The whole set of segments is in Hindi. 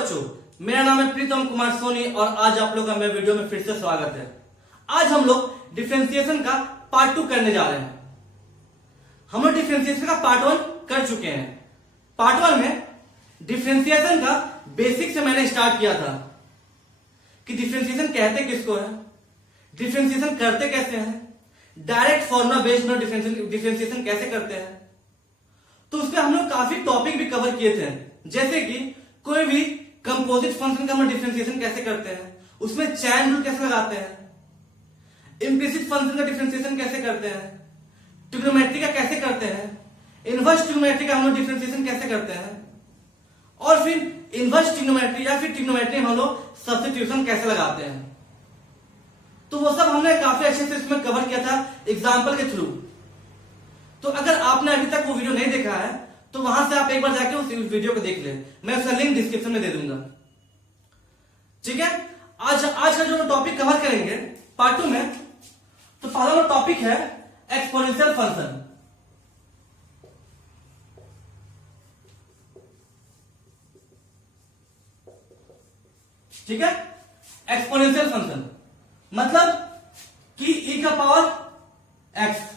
बच्चों, मेरा नाम है प्रीतम कुमार सोनी और आज आप लोग का मेरे वीडियो में फिर से स्वागत है। आज हम लोग डिफरेंशिएशन का पार्ट 2 करने जा रहे हैं। हम लोग डिफरेंशिएशन का पार्ट 1 कर चुके हैं। पार्ट 1 में डिफरेंशिएशन का बेसिक से मैंने स्टार्ट किया था कि डिफरेंशिएशन कहते किसको है, डिफरेंशिएशन करते कैसे हैं, डायरेक्ट फॉर्मूला बेस्ड डिफरेंशिएशन कैसे करते हैं। तो उसमें हम लोग काफी टॉपिक भी कवर किए थे, जैसे कि कोई भी कंपोजिट फंक्शन का हम डिफरेंशिएशन कैसे करते हैं, उसमें चैन रूल कैसे लगाते हैं, इम्प्लिसिट फंक्शन का डिफरेंशिएशन कैसे करते हैं, ट्रिग्नोमेट्री का कैसे करते हैं, इनवर्स ट्रिग्नोमेट्री का हम लोग डिफरेंशिएशन कैसे करते हैं, और फिर इनवर्स ट्रिग्नोमेट्री या फिर ट्रिग्नोमेट्री हम लोग सब्स्टिट्यूशन कैसे लगाते हैं। तो वो सब हमने काफी अच्छे से इसमें कवर किया था एग्जाम्पल के थ्रू। तो अगर आपने अभी तक वो वीडियो नहीं देखा है तो वहां से आप एक बार जाके उस वीडियो को देख ले, मैं उसका लिंक डिस्क्रिप्शन में दे दूंगा। ठीक है, आज का जो टॉपिक कवर करेंगे पार्ट 2 में, तो पहला टॉपिक है एक्सपोनेंशियल फंक्शन। ठीक है, एक्सपोनेंशियल फंक्शन मतलब कि e का पावर x।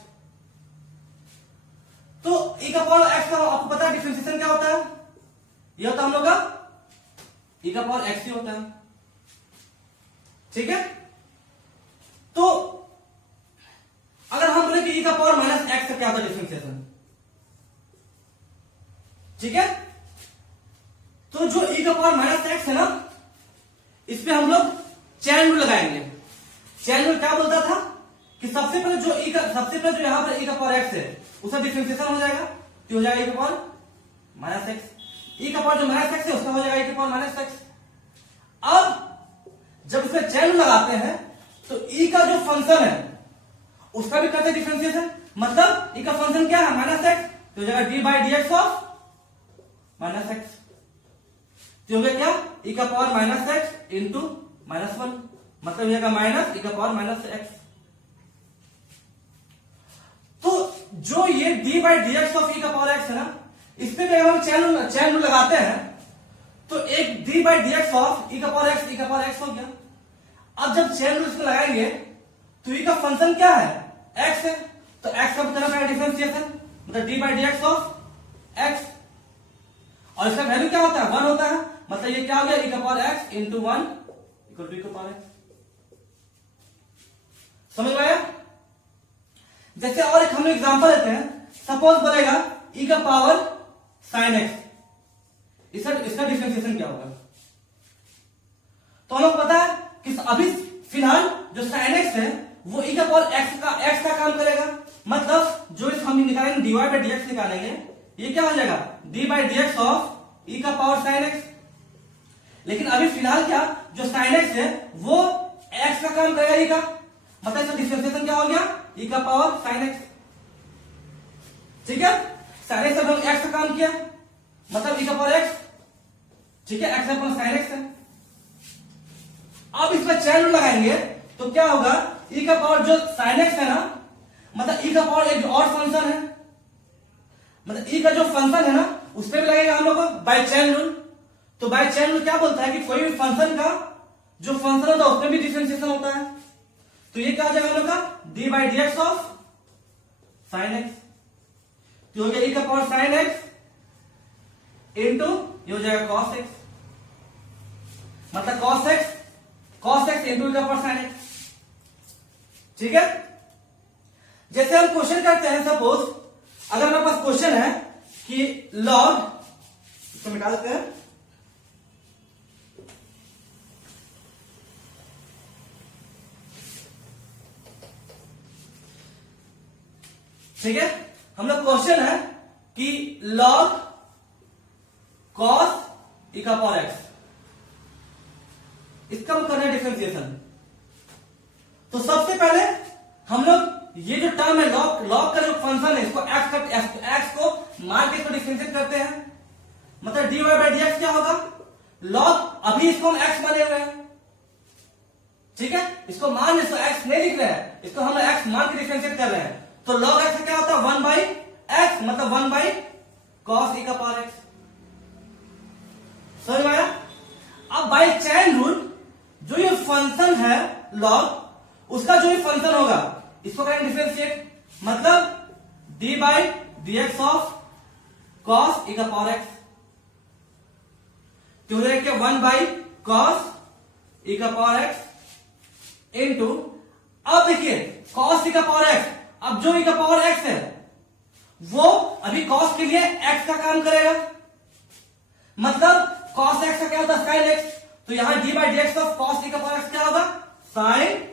तो e का पावर x का आपको पता है डिफरेंशिएशन क्या होता है, यह होता है हम लोग का e का पावर x ही होता है। ठीक है, तो अगर हम बोले कि e का पावर माइनस x का क्या होता है डिफरेंशिएशन। ठीक है, तो जो e का पावर माइनस x है ना, इस पे हम लोग चैन रूल लगाएंगे। चैन रूल क्या बोलता था कि सबसे पहले जो यहां पर e का पावर x है उसका डिफरेंशिएशन हो जाएगा, क्या हो जाएगा e का पावर माइनस x। e का पावर जो माइनस x है उसका हो जाएगा e का पावर माइनस x। अब जब इसमें चैन रूल लगाते हैं तो e का जो फंक्शन है उसका भी करते हैं डिफरेंशिएशन, मतलब e का फंक्शन क्या है माइनस x, तो हो जाएगा d by D x of minus x। तो हो गया क्या e का power minus x into minus 1, मतलब यह माइनस e का पावर माइनस x। तो जो ये d by D x of e का पावर x है ना, इस पे हम चैन रूल लगाते हैं तो एक d by D x of e का पावर x हो गया। अब जब चैन रूल इसमें लगाएंगे तो e का फंक्शन क्या है x है, तो x का तरफ है डिफरेंशिएशन, मतलब d by D x of x, और इसका वैल्यू क्या होता है 1 होता है, मतलब ये क्या हो गया e का power x into 1 equal to e का पावर x। समझ में आया। जैसे और एक हम एग्जांपल लेते हैं, सपोज बोलेगा e का पावर sin x, इसका डिफरेंशिएशन क्या होगा। तो हम लोग पता है कि अभी फिलहाल जो sin x है वो e का पावर x का काम करेगा, मतलब जो इस हम निकालेंगे dy बाई डी एक्स निकालेंगे, ये क्या हो जाएगा d by D x of e का पावर sin x। लेकिन अभी फिलहाल क्या जो sin x है वो x का काम करेगा e का, मतलब इसका डिफरेंशिएशन क्या हो गया e का पावर sin x। ठीक है, sin x हम x का काम किया, मतलब e का पावर x। ठीक है, x अपॉन sin x है। अब इसमें चैन रूल लगाएंगे तो क्या होगा e का पावर जो sin x है ना, मतलब e का पावर एक और फंक्शन है, मतलब e का जो फंक्शन है ना उस पर भी लगेगा हम लोग को बाय चैन रूल। तो बाय चैन रूल क्या बोलता है कि कोई भी फंक्शन का जो फंक्शन होता है उसमें भी डिफरेंशिएशन होता है। तो ये क्या हो जाएगा हम लोग का d by D x of sine x, तो हो गया e का पावर साइन एक्स इंटू ये हो जाएगा कॉस एक्स, मतलब कॉस एक्स इंटू e का पावर साइन एक्स। ठीक है, जैसे हम क्वेश्चन करते हैं, सपोज अगर हमारे पास क्वेश्चन है कि लॉग, इसको मिटा देते हैं, ठीक है, हम लोग क्वेश्चन है कि log cos e का पावर x, इसका हम कर रहे हैं डिफरेंशिएशन। तो सबसे पहले हम लोग ये जो टर्म है log का जो फंक्शन है इसको x को मान के इसको डिफरेंशिएट करते हैं, मतलब dy बाई डी एक्स क्या होगा log, अभी इसको हम x माने हुए हैं। ठीक है, इसको मान, इसको x नहीं लिख रहे हैं, इसको हम x मान के डिफरेंशिएट कर रहे हैं। तो log x क्या होता है 1 बाई x, मतलब 1 बाई cos e का पावर x। समझ में आया। बाय चैन रूल जो ये फंक्शन है लॉग, उसका जो ये फंक्शन होगा इसको करेंगे डिफरेंशिएट, मतलब D by D x of cos e का पावर एक्स, तो हो जाएगा 1 बाई कॉस e का पावर एक्स इंटू, अब देखिए कॉस e का पावर एक्स, अब जो e का पावर एक्स है वो अभी कॉस के लिए x का काम करेगा, मतलब कॉस x का क्या होता है साइन x, तो यहां D by D x of cos e का पावर x क्या होगा साइन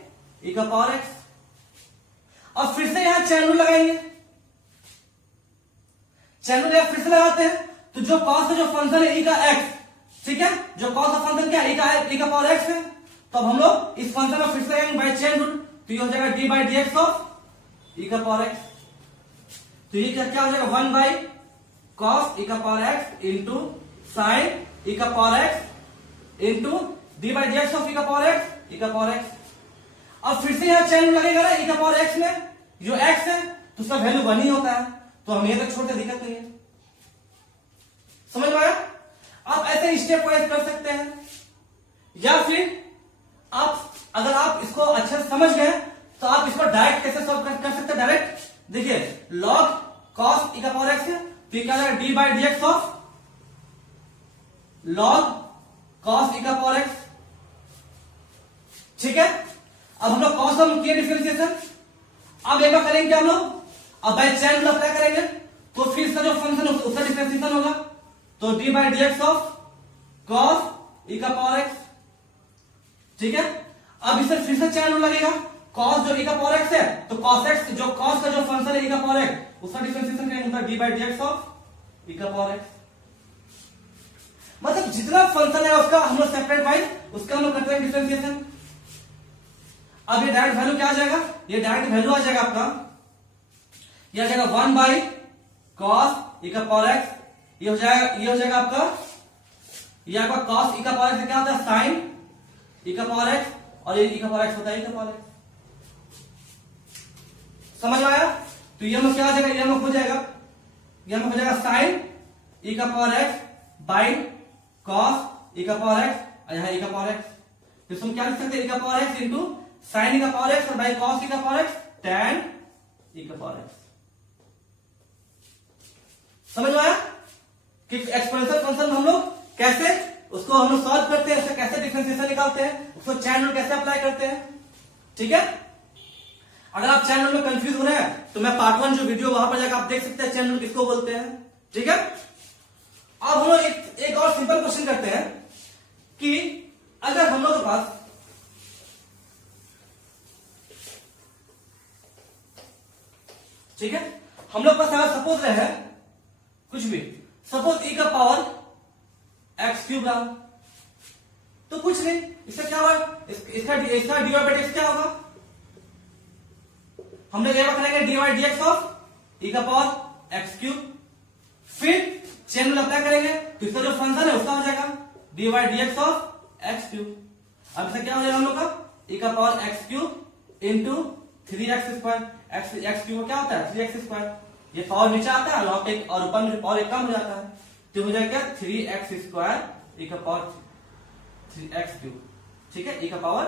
e का पावर x। अब फिर से यहां चैन रूल लगाएंगे, चैन रूल फिर से लगाते हैं, तो जो कॉस का जो फंक्शन है e का x, ठीक है, जो कॉस का फंक्शन क्या है e का पावर x है, तो अब हम लोग इस फंक्शन में फिर से लगाएंगे बाय चैन रूल, तो ये हो जाएगा D by D x of e का पावर x, तो ये क्या हो जाएगा 1 बाई कॉस e का power x into sine e का power x into d by D x of e का पावर x e का पावर x। अब फिर से यहां चैन लगेगा ना e का पावर x में, जो x है तो उसका वैल्यू 1 ही होता है, तो हम यहां तक छोड़ते दिक्कत नहीं है, समझ में आया। आप ऐसे स्टेप वाइज कर सकते हैं, या फिर आप अगर आप इसको अच्छे से समझ गए तो आप इसको डायरेक्ट कैसे सॉल्व कर सकते हैं। डायरेक्ट देखिए लॉग कॉस e का पावर x है, तो ये क्या हो जाएगा D by D x of log cos e का पावर x, ठीक है। अब हम लोग कॉस हम किए डिफरेंशिएशन, अब एक बार करेंगे हम लोग, अब बाय चैन रूल अप्लाई करेंगे, तो फिर इसका जो फंक्शन उसका डिफरेंशिएशन होगा, तो D by D x of cos e का पावर x, ठीक है। अब इससे फिर से चैन रूल लगेगा, कॉस जो e का पावर x है, तो कॉस x जो कॉस का जो फंक्शन है e का पावर x, उसका डिफरेंशिएशन करेंगे D by D x of e का पावर x, मतलब जितना फंक्शन है उसका हम लोग सेपरेट बाई उसका हम लोग करते हैं डिफरेंशिएशन। अब ये डायरेक्ट वैल्यू क्या आ जाएगा, ये डायरेक्ट वैल्यू आ जाएगा आपका, ये आ जाएगा 1 बाई कॉस e का पावर x, ये हो जाएगा आपका, ये आपका कॉस e का पावर x क्या होता है साइन e का पावर x, और ये e का पावर x होता है e का पावर x, समझ में आया। तो ये हम क्या आ जाएगा, ये हम हो जाएगा, ये हम हो जाएगा साइन e का power x by cos e का पावर x, और यहां e का पावर x, तो हम क्या लिख सकते हैं e का power x into sine e का पावर x और बाई कॉस e का पावर x tan e का पावर x, समझ में आया कि एक्सपोनेंशियल फंक्शन हम लोग कैसे उसको हम लोग सॉल्व करते हैं, उससे कैसे डिफरेंशिएशन निकालते हैं, उसको चैन रूल कैसे अप्लाई करते हैं, ठीक है। अगर आप चैन रूल में कंफ्यूज हो रहे हैं तो मैं पार्ट 1 जो वीडियो वहां पर जाकर आप देख सकते हैं चैन रूल किसको बोलते हैं, ठीक है। अब हम लोग एक और सिंपल क्वेश्चन करते हैं कि अगर हम लोग के पास ठीक है, हम लोग पास अगर सपोज रहे कुछ भी, सपोज e का पावर x क्यूब रहा, तो कुछ नहीं, इसका क्या होगा, इसका डी बाई डी एक्स क्या होगा, हम लोग एक करेंगे D by D x of e का पावर x क्यूब, फिर चेन रूल अप्लाई करेंगे, तो इसका जो फंक्शन है उसका हो जाएगा D by D x of x cube. अब इसका क्या हो जाएगा हम लोग का e का power x cube into 3x square, x cube क्या होता है 3x स्क्वायर, ये पावर नीचे आता है वहां पे और ऊपर में पावर एक कम हो जाता है, तो हो जाएगा 3x स्क्वायर e का पावर 3x क्यूब, ठीक है, e का पावर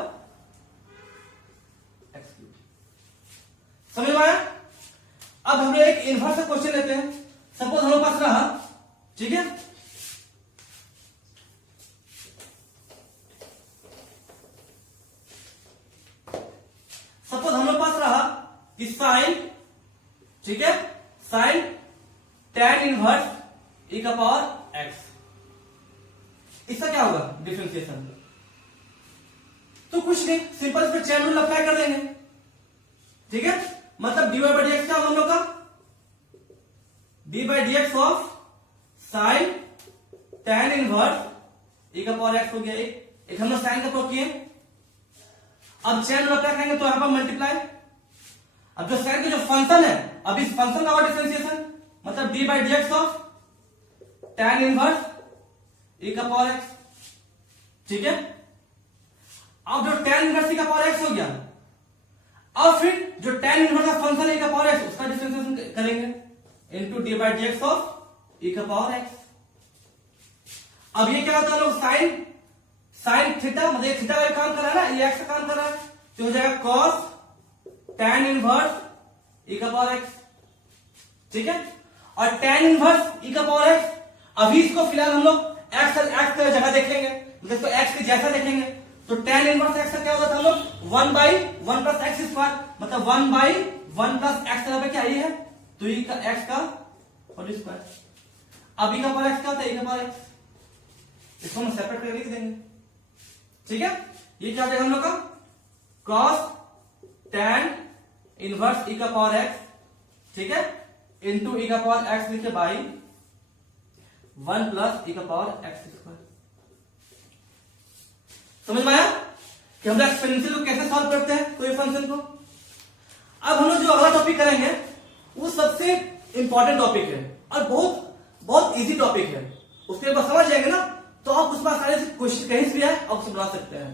x क्यूब, समझ में आया। अब हम लोग एक इनवर्स क्वेश्चन लेते हैं, सपोज हमारे पास रहा, ठीक है, सपोज हमारे पास रहा कि साइन, ठीक है, साइन tan इनवर्स e का पावर x, इसका क्या होगा डिफरेंशिएशन, तो कुछ नहीं, सिंपल इस पर चैन रूल अप्लाई कर देंगे, ठीक है, मतलब डी बाई डी एक्स क्या होगा हम लोग का D by D x of sine tan inverse e का पावर x हो गया, एक हम लोग साइन का प्रूव किए, अब चैन रूल अप्लाई करेंगे तो यहां पर मल्टीप्लाई, अब जो साइन का जो फंक्शन है, अब इस फंक्शन का होगा डिफरेंशिएशन, मतलब D by D x of tan inverse e का पावर x, ठीक है। अब जो tan इनवर्स e का पावर x हो गया, अब फिर जो tan इनवर्स का फंक्शन है e का पावर x उसका डिफरेंशिएशन करेंगे into D by D x of e का पावर x। अब ये क्या होता है लोग साइन थीटा, मतलब ये थीटा का भी काम कर रहा है ना, ये एक्स का काम कर रहा है, तो हो जाएगा कॉस tan इनवर्स e का पावर x, ठीक है। और tan इनवर्स e का पावर x, अभी इसको फिलहाल हम लोग x की जगह देखेंगे, मतलब इसको x के जैसा देखेंगे, तो tan इनवर्स x का क्या होगा था हम लोग 1/1 प्लस एक्स स्क्वायर, मतलब 1/1 प्लस एक्स का क्या ये है, तो e का x का होल स्क्वायर। अब e का पावर x क्या होता है, e का पावर x, इसको हम सेपरेट करके लिख देंगे, ठीक है। ये क्या हो जाएगा हम लोग का cos tan इनवर्स e का पावर x, ठीक है, इंटू e का पावर x लिखे बाई 1 प्लस e का पावर x स्क्वायर। समझ में आया कि हम लोग एक्सपोनेंशियल को कैसे सॉल्व करते हैं कोई फंक्शन को। अब हम लोग जो अगला टॉपिक करेंगे वो सबसे इंपॉर्टेंट टॉपिक है और बहुत बहुत इजी टॉपिक है, उसके बाद समझ जाएंगे ना तो आप उसमें आसानी से क्वेश्चन कहीं से भी आए आप उससे बना सकते हैं।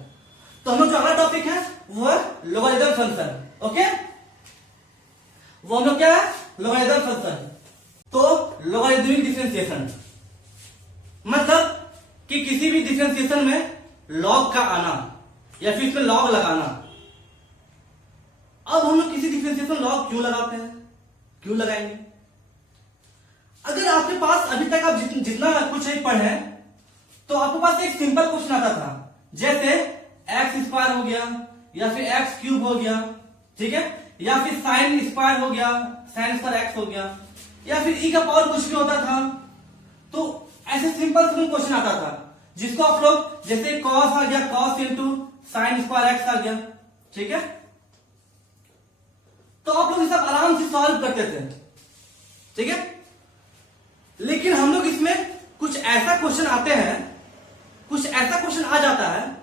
तो हम लोग जो अगला टॉपिक है वो है लोगारिथम फंक्शन, ओके। वो हम लोग क्या है, लोगारिथम फंक्शन। तो लोगारिथमिक डिफरेंशिएशन मतलब कि किसी भी डिफरेंशिएशन में लॉग का आना या फिर इसमें लॉग लगाना। अब हम लोग किसी डिफरेंशिएशन लॉग क्यों लगाते हैं, क्यों लगाएंगे? अगर आपके पास अभी तक आप जितना कुछ नहीं पढ़े तो आपके पास एक सिंपल क्वेश्चन आता था, जैसे एक्स स्क्वायर हो गया या फिर एक्स क्यूब हो गया, ठीक है, या फिर साइन स्क्वायर हो गया, साइन स्क्वायर एक्स हो गया, या फिर ई का पावर कुछ भी होता था। तो ऐसे सिंपल क्वेश्चन आता था जिसको आप लोग जैसे कॉस आ गया, cos into sine square X आ गया, ठीक है। तो आप लोग ये सब आराम से सॉल्व करते थे, ठीक है। लेकिन हम लोग इसमें कुछ ऐसा क्वेश्चन आते हैं, कुछ ऐसा क्वेश्चन आ जाता है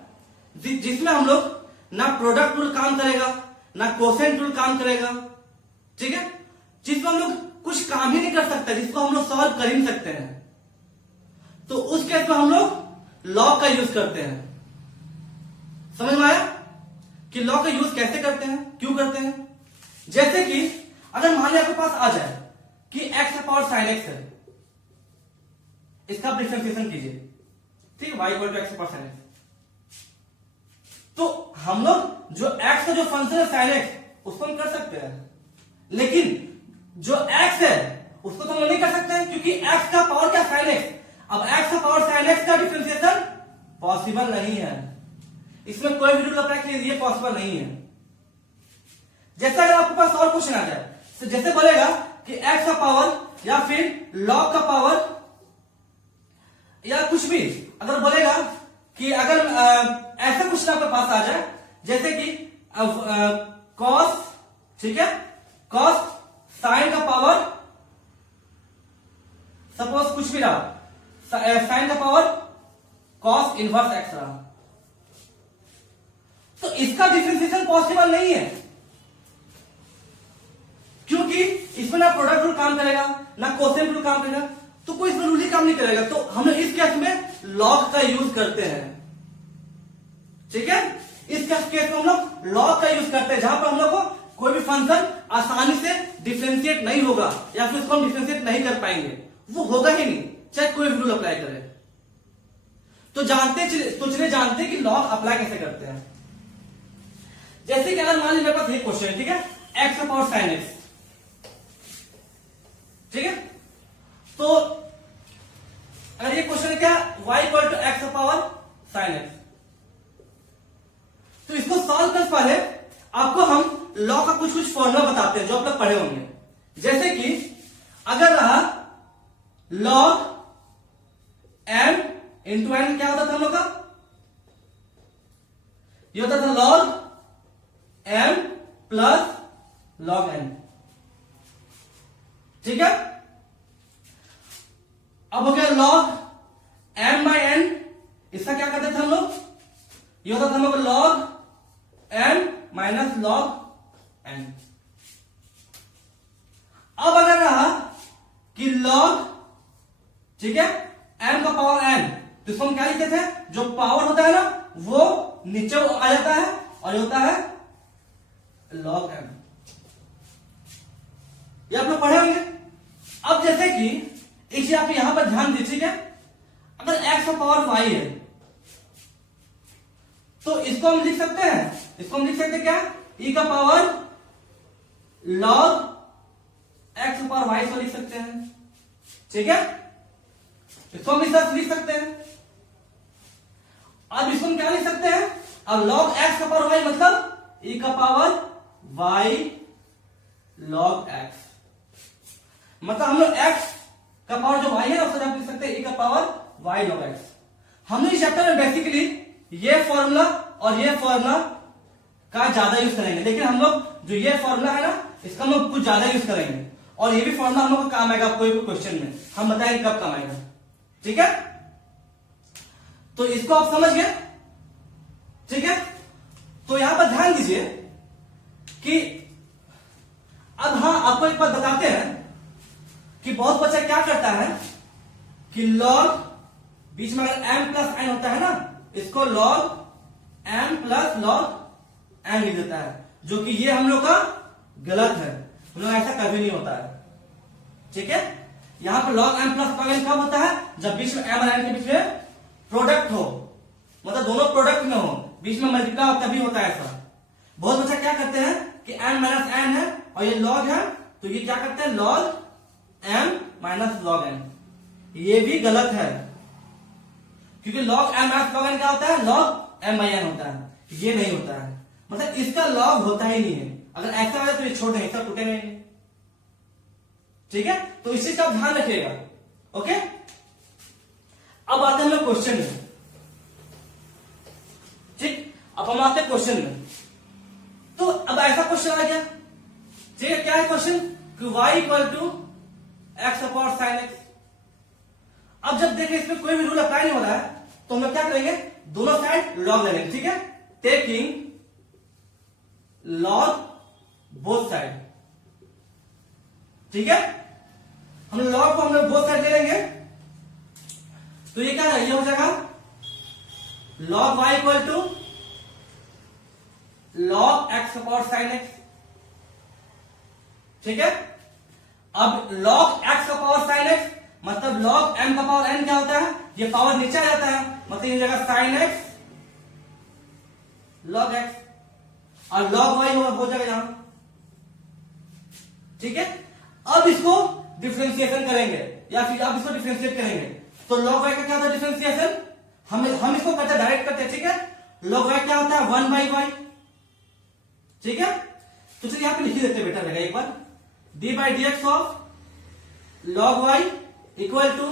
जिसमें हम लोग ना प्रोडक्ट रूल काम करेगा ना कोसेंट रूल काम करेगा, ठीक है, जिसमें हम लोग कुछ काम ही नहीं कर सकते, जिसको हम लोग सॉल्व कर ही नहीं सकते हैं। तो उस केस में हम लोग लॉग का यूज करते हैं। समझ में आया कि लॉग का यूज कैसे करते हैं, क्यों करते हैं? जैसे कि अगर मान लिया आपके पास आ जाए कि एक्स का पावर साइन एक्स है, इसका आप डिफरेंशिएशन कीजिए, ठीक है, y इक्वल टू एक्स का पावर साइन एक्स। तो हम लोग जो x का जो फंक्शन है साइन एक्स उसको हम कर सकते हैं, लेकिन जो x है उसको तो हम नहीं कर सकते हैं क्योंकि x का पावर क्या साइन एक्स। अब x का पावर साइन एक्स का डिफरेंशिएशन पॉसिबल नहीं है, इसमें कोई भी रूल अप्लाई कीजिए पॉसिबल नहीं है। जैसे अगर आपके पास और क्वेश्चन आ जाए तो जैसे बोलेगा कि x का पावर या फिर लॉग का पावर या कुछ भी, अगर बोलेगा कि अगर ऐसा क्वेश्चन आपके पास आ जाए जैसे कि कॉस, ठीक है, कॉस साइन का पावर सपोज कुछ भी रहा, साइन का पावर कॉस इनवर्स एक्स रहा, तो इसका डिफरेंशिएशन पॉसिबल नहीं है क्योंकि इसमें ना प्रोडक्ट रूल काम करेगा ना कोसेंट रूल काम करेगा, तो कोई इसमें रूल ही काम नहीं करेगा। तो हम लोग इस केस में लॉग का यूज करते हैं, ठीक है, इस केस में हम लोग लॉग का यूज करते हैं जहां पर हम लोग को कोई भी फंक्शन आसानी से डिफरेंशिएट नहीं होगा या फिर उसको हम डिफरेंशिएट नहीं कर पाएंगे, वो होगा ही नहीं चाहे कोई भी रूल अप्लाई करे। तो चलिए जानते हैं कि लॉग अप्लाई कैसे करते हैं। जैसे कि अगर मान लीजिए मेरे पास ये क्वेश्चन है, ठीक है, एक्स का पावर साइन एक्स, ठीक है, तो अगर ये क्वेश्चन है क्या y इक्वल टू एक्स का पावर साइन एक्स, तो इसको सॉल्व करने से पहले आपको हम लॉ का कुछ कुछ फॉर्मूला बताते हैं जो आप लोग पढ़े होंगे। जैसे कि अगर रहा लॉग m इंटू एन, क्या होता था हम लोग का, ये होता था log m plus log n, ठीक है। अब हो गया लॉग m बाई n, इसका क्या करते थे हम लोग, ये होता था हम लोग log m minus log n। अब अगर रहा कि लॉग, ठीक है, m का पावर n, तो इसको हम क्या लिखते थे, जो पावर होता है ना वो नीचे आ जाता है और ये होता है लॉग m, ये आप लोग पढ़े होंगे। अब जैसे कि एक चीज आप यहां पर ध्यान दीजिए, ठीक है, अगर x का पावर y है तो इसको हम लिख सकते हैं, इसको हम लिख सकते हैं क्या, e का power log x power y को लिख सकते हैं, ठीक है। इसको हम इस तरह से लिख सकते हैं। अब इसको हम क्या लिख सकते हैं, अब log x का पावर y मतलब e का पावर y log x, मतलब हम लोग x का पावर जो y है ना उसको हम लिख सकते हैं e का पावर y log x। हमने इस चैप्टर में बेसिकली ये फॉर्मूला और ये फॉर्मूला का ज्यादा यूज करेंगे, लेकिन हम लोग जो ये फॉर्मूला है ना इसका हम लोग कुछ ज्यादा यूज करेंगे, और ये भी फॉर्मूला हम लोग का काम आएगा कोई भी क्वेश्चन में, हम बताएंगे कब काम आएगा, ठीक है। तो इसको आप समझ गए, ठीक है। तो यहां पर ध्यान दीजिए कि अब हाँ आपको एक बात बताते हैं कि बहुत बच्चा क्या करता है कि log बीच में अगर m प्लस n होता है ना, इसको log m plus log n लिख देता है, जो कि ये हम लोग का गलत है, हम लोग ऐसा कभी नहीं होता है, ठीक है। यहां पर log m plus log n कब होता है, जब बीच में m और n के बीच में प्रोडक्ट हो, मतलब दोनों प्रोडक्ट में हो, बीच में मल्टीप्लाई हो, तभी होता है ऐसा। बहुत बच्चा क्या करते हैं कि m माइनस n है और ये log है, तो ये क्या करते हैं log m minus log n, ये भी गलत है, क्योंकि log m minus log n क्या होता है, log m by n होता है, ये नहीं होता है, मतलब इसका log होता ही नहीं है। अगर ऐसा हो तो ये छोड़ देंगे, सब टूटेंगे नहीं, ठीक है। तो इस चीज का ध्यान रखिएगा, ओके। अब आते हैं हम लोग क्वेश्चन में, ठीक। अब हम आते हैं क्वेश्चन में, तो अब ऐसा क्वेश्चन आ गया, ठीक है। क्या है क्वेश्चन कि y equal to x upon sine x. अब जब देखें इसमें कोई भी रूल अप्लाई नहीं हो रहा है, तो हम लोग क्या करेंगे, दोनों साइड लॉग ले लेंगे, ठीक है। टेकिंग लॉग बोथ साइड, ठीक है। हम लॉग को हम लोग बोथ साइड ले लेंगे, तो ये क्या है, ये हो जाएगा log y equal to log x upon sine x, ठीक है। अब log x का पावर साइन x मतलब log m का पावर n क्या होता है, ये पावर नीचे आ जाता है, मतलब ये जगह साइन x log x, और log y हो जाएगा यहां, ठीक है। अब इसको डिफरेंशिएशन करेंगे या फिर अब इसको डिफरेंशिएट करेंगे, तो log y का क्या होता है डिफरेंशिएशन, हम इसको करते डायरेक्ट करते हैं, ठीक है। log y क्या होता है 1 by y, ठीक है। तो चलिए यहां पे लिख देते बेटा रहेगा एक बार, d by dx of log y equal to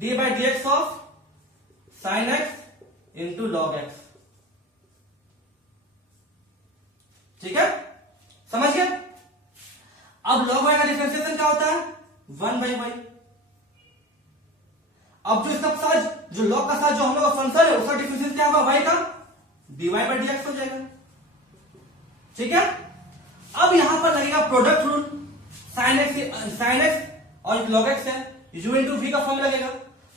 d by dx ऑफ sin x into log x, ठीक है, समझ गए। अब log y का डिफरेंशिएशन क्या होता है 1 by y। अब जो इसका साथ जो log का साथ जो हम लोग का फंक्शन है उसका डिफरेंशिएशन क्या होगा y का dy by dx हो जाएगा, ठीक है। अब यहां पर लगेगा प्रोडक्ट रूल, sin x और log x है, u इंटू v का फॉर्म लगेगा।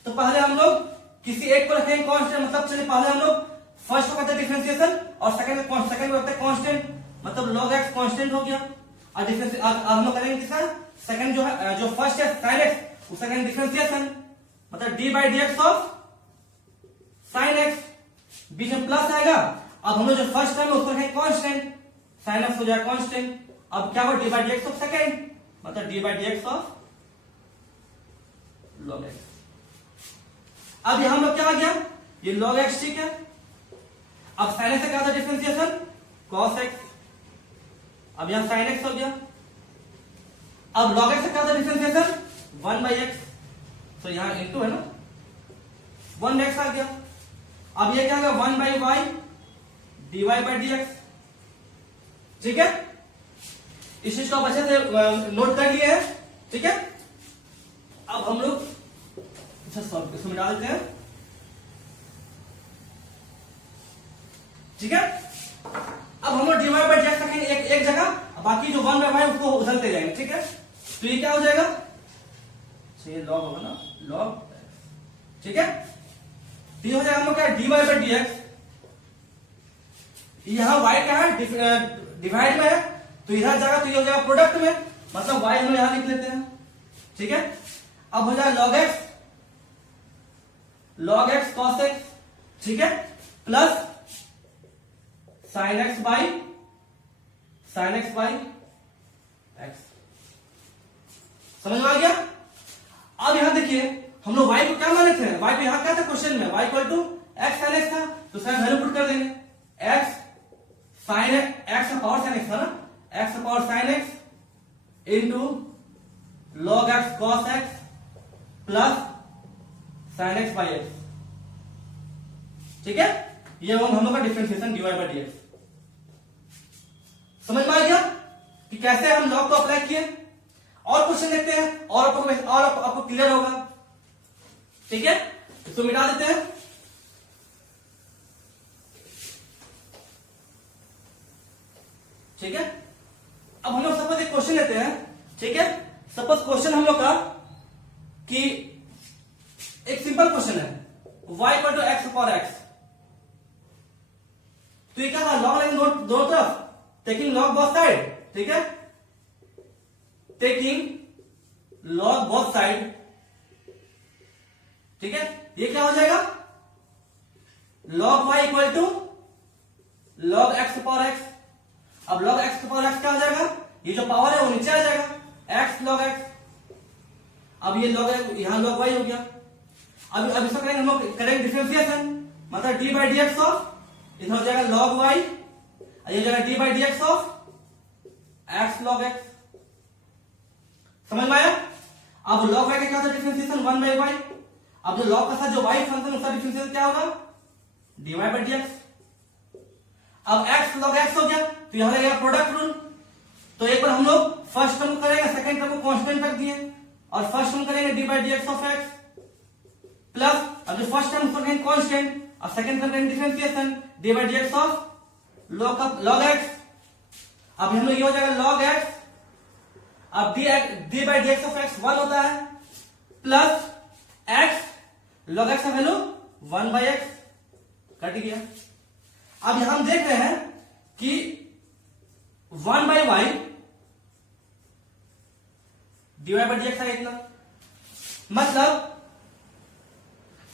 तो पहले हम लोग किसी एक को रखेंगे कांस्टेंट, मतलब चलिए पहले हम लोग फर्स्ट को करते हैं डिफरेंशिएशन और सेकंड को करते हैं कांस्टेंट, मतलब log x कांस्टेंट हो गया, और डिफरेंस हम लोग करेंगे किसका, सेकंड जो है जो फर्स्ट है sin x उसका करेंगे डिफरेंशिएशन, मतलब d by dx ऑफ sin x, बीच में प्लस आएगा। अब हम लोग जो फर्स्ट टर्म है उसको रखेंगे कांस्टेंट, sin x हो जाएगा कांस्टेंट, अब क्या होगा d by dx of second, मतलब d by dx of log x। अब यहां हम लोग क्या आ गया, ये log x, ठीक है। अब sin x से क्या था डिफरेंशिएशन cos x, अब यहां sin x हो गया। अब log x से क्या था डिफरेंशिएशन 1 by x, तो यहां इंटू है ना 1x आ गया। अब ये क्या होगा 1 by y dy by dx, ठीक है। इस चीज को आप अच्छे से नोट कर लिए हैं, ठीक है। अब हम लोग अच्छा सॉल्व इसमें डाल देते हैं, ठीक है। अब हम लोग dy by dx रखेंगे एक जगह, बाकी जो 1 by y उसको उधरते जाएंगे, ठीक है। तो ये क्या हो जाएगा, ये log होगा ना log, ठीक है। डी हो जाएगा हम लोग क्या dy by dx, यहां y क्या है डिवाइड में है, तो इधर जाएगा तो ये हो जाएगा प्रोडक्ट में, मतलब y हम लोग यहां लिख लेते हैं, ठीक है। अब हो जाएगा log x cos x, ठीक है, plus sine x by x. समझ में आ गया? अब यहां देखिए हम लोग y को क्या माने थे, y को यहां क्या था क्वेश्चन में, y equal to x sine x था, तो साइन वैल्यू पुट कर देंगे, एक्स साइन एक्स का पावर साइन एक्स था ना, एक्स का power sine x into log x cos x plus sine x by x. ठीक है, ये हम लोग का डिफरेंशिएशन dy बाई dx। समझ में आ गया कि कैसे हम लॉग को अप्लाई किए? और क्वेश्चन देखते हैं और आपको क्लियर होगा। ठीक है, इसको मिटा देते हैं। ठीक है, अब हम लोग सपोज एक क्वेश्चन लेते हैं। ठीक है, सपोज क्वेश्चन हम लोग का कि एक सिंपल क्वेश्चन है, y equal to x upon x. तो ये क्या था, लॉग लाइन दोनों तरफ, टेकिंग लॉग बोथ साइड। ठीक है, टेकिंग लॉग बोथ साइड। ठीक है, ये क्या हो जाएगा, log y equal to log x upon x. अब लॉग एक्स अपॉन एक्स क्या हो जाएगा, ये जो पावर है वो नीचे आ जाएगा, एक्स लॉग एक्स। अब ये लॉग यहां लॉग y हो गया। अब इसको करेंगे हम लोग, करेंगे डिफरेंशिएशन, मतलब D by D x of, इधर हो जाएगा लॉग y, ये हो जाएगा D by D x of x log x. समझ में आया? अब लॉग y का क्या होता है डिफरेंशिएशन, 1 बाई y। अब जो लॉग का साथ जो y फंक्शन उसका डिफरेंशिएशन क्या होगा, dy बाई डी एक्स। अब x लॉग x हो गया, तो यहां लगेगा प्रोडक्ट रूल। तो एक बार हम लोग फर्स्ट टर्म करेंगे, सेकंड टर्म को कांस्टेंट रख दिए, और फर्स्ट टर्म करेंगे D by D x of x plus, अब जो फर्स्ट टर्म उसको करेंगे कांस्टेंट, और सेकंड टर्म करेंगे differentiation D by D x of log x. अब हम लोग ये हो जाएगा लॉग एक्स, अब D by D x of x 1 होता है, प्लस एक्स लॉग एक्स का वैल्यू 1 बाई एक्स, कट गया। अब यहां हम देख रहे हैं कि 1 by y d y by D x है इतना, मतलब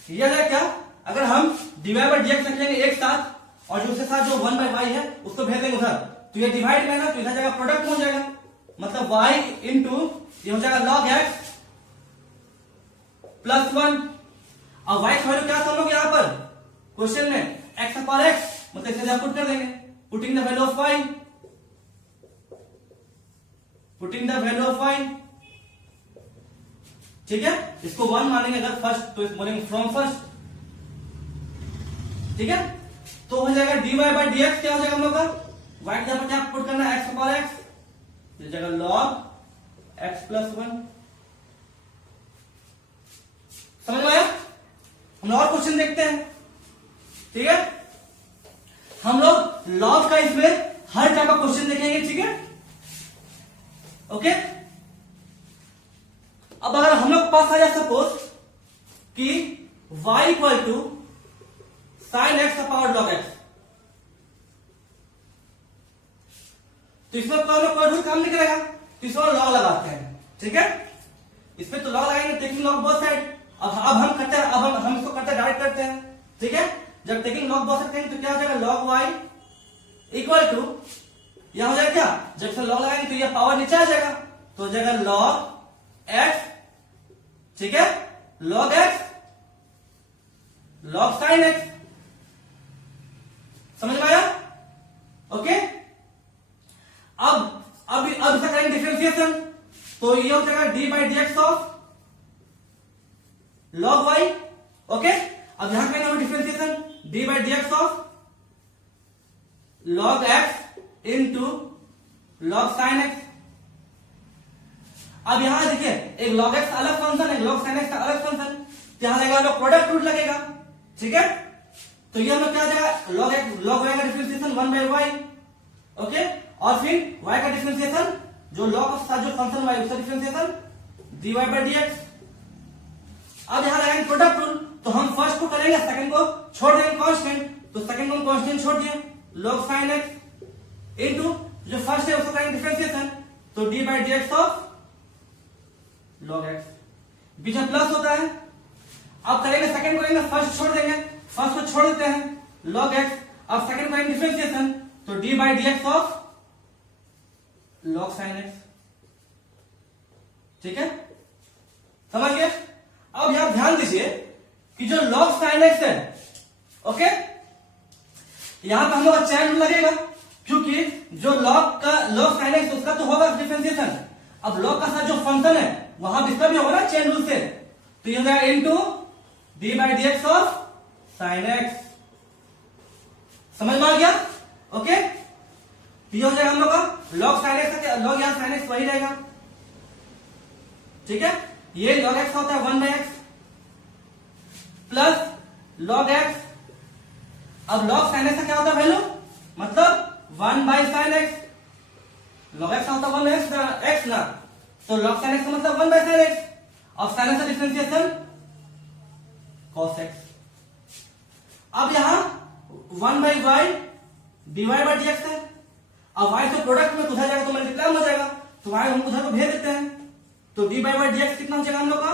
यह है क्या, अगर हम d y by D x रख लेंगे एक साथ, और जो उसके साथ जो 1 बाई वाई है उसको भेज देंगे उधर, तो ये डिवाइड में ना, तो इधर जाएगा प्रोडक्ट हो जाएगा, मतलब y इंटू ये हो जाएगा लॉग एक्स प्लस 1। अब y का वैल्यू क्या था हम लोग यहां पर क्वेश्चन में, x अपॉन x, मतलब इसे पुट कर देंगे, putting the value of y, putting the value of y। ठीक है, इसको 1 मानेंगे अगर फर्स्ट, तो इसको बोलेंगे फ्रॉम फर्स्ट। ठीक है, तो हो जाएगा dy बाई डी एक्स क्या हो जाएगा हम लोग का, y की जगह क्या पुट करना है, x अपॉन x, ये जगह लॉग x प्लस 1। समझ में आया? हम और क्वेश्चन देखते हैं। ठीक है, हम लोग लॉग का इसमें हर टाइप का क्वेश्चन देखेंगे। ठीक है, ओके। अब अगर हम लोग पास आ जाए सपोज कि y equal to sine x का पावर लॉग एक्स, तो इसमें कोई रूल काम नहीं करेगा, तो इसमें लॉग लगाते हैं। ठीक है, इसमें तो लॉग लगाएंगे, टेकिंग लॉग बोथ साइड। अब हम करते हैं, अब हम इसको करते हैं, डायरेक्ट करते हैं। ठीक है, जब टेकिंग लॉग बोथ साइड करेंगे तो क्या हो जाएगा, लॉग y इक्वल टू, यह हो जाएगा क्या, जब इसे लॉग लगाएंगे तो यह पावर नीचे आ जाएगा, तो हो जाएगा लॉग एक्स। ठीक है, log x log sine x. समझ में आया? ओके। अब इसका करेंगे डिफरेंशिएशन, तो ये हो जाएगा D by D x of log y. Okay, अब यहां करेंगे हम differentiation D by D x of log x into log sine x. अब यहां देखिए, एक लॉग एक्स अलग फंक्शन है, लॉग साइन एक्स का अलग फंक्शन, तो यहां लगेगा लोग प्रोडक्ट रूल लगेगा। ठीक है, तो ये हम लोग क्या आ जाएगा, लॉग वाई का डिफरेंशिएशन 1 बाई वाई। ओके, और फिर y का डिफरेंशिएशन जो लॉग के साथ जो फंक्शन y उसका differentiation dy by D x. अब यहां लगाएंगे प्रोडक्ट रूल, तो हम फर्स्ट को करेंगे, सेकंड को छोड़ देंगे कांस्टेंट, तो सेकंड को कांस्टेंट छोड़ दिए, लॉग साइन एक्स इनटू जो फर्स्ट है उसको करेंगे डिफरेंशिएशन, तो D by D x of log X, बीच में प्लस होता है। अब करेंगे सेकंड करेंगे, फर्स्ट छोड़ देंगे, फर्स्ट को छोड़ देते हैं लॉग एक्स, अब सेकंड करेंगे डिफरेंशिएशन, तो D by D x of log sine X. ठीक है, समझ गए। अब यहां ध्यान दीजिए कि जो लॉग साइन एक्स है, ओके, यहां पर हम लोग का चैन रूल लगेगा, क्योंकि जो लॉग साइन एक्स उसका तो होगा डिफरेंशिएशन। अब लॉग का साथ जो फंक्शन है वहां भी इसका भी होगा ना चैन रूल से, तो ये हो जाएगा into D by D x of sine x. समझ में आ गया? ओके, ये हो जाएगा हम लोग का लॉग साइन एक्स का, लॉग यहां साइन एक्स वही रहेगा। ठीक है, ये लॉग एक्स होता है 1 by x plus log x. अब लॉग साइन एक्स का क्या होता है वैल्यू, मतलब 1 by sine x. Log x का होता है 1 एक्स ना, तो लॉग साइन एक्स का मतलब 1 बाई साइन एक्स। अब साइन एक्स का डिफरेंशिएशन कॉस एक्स। अब यहां 1 by y d y by D x है। अब वाई तो प्रोडक्ट में उधर जाएगा तो मल्टीप्लाई हो जाएगा, तो वाई हम उधर को भेज देते हैं, तो डी बाई डी एक्स कितना हो जाएगा हम लोग का,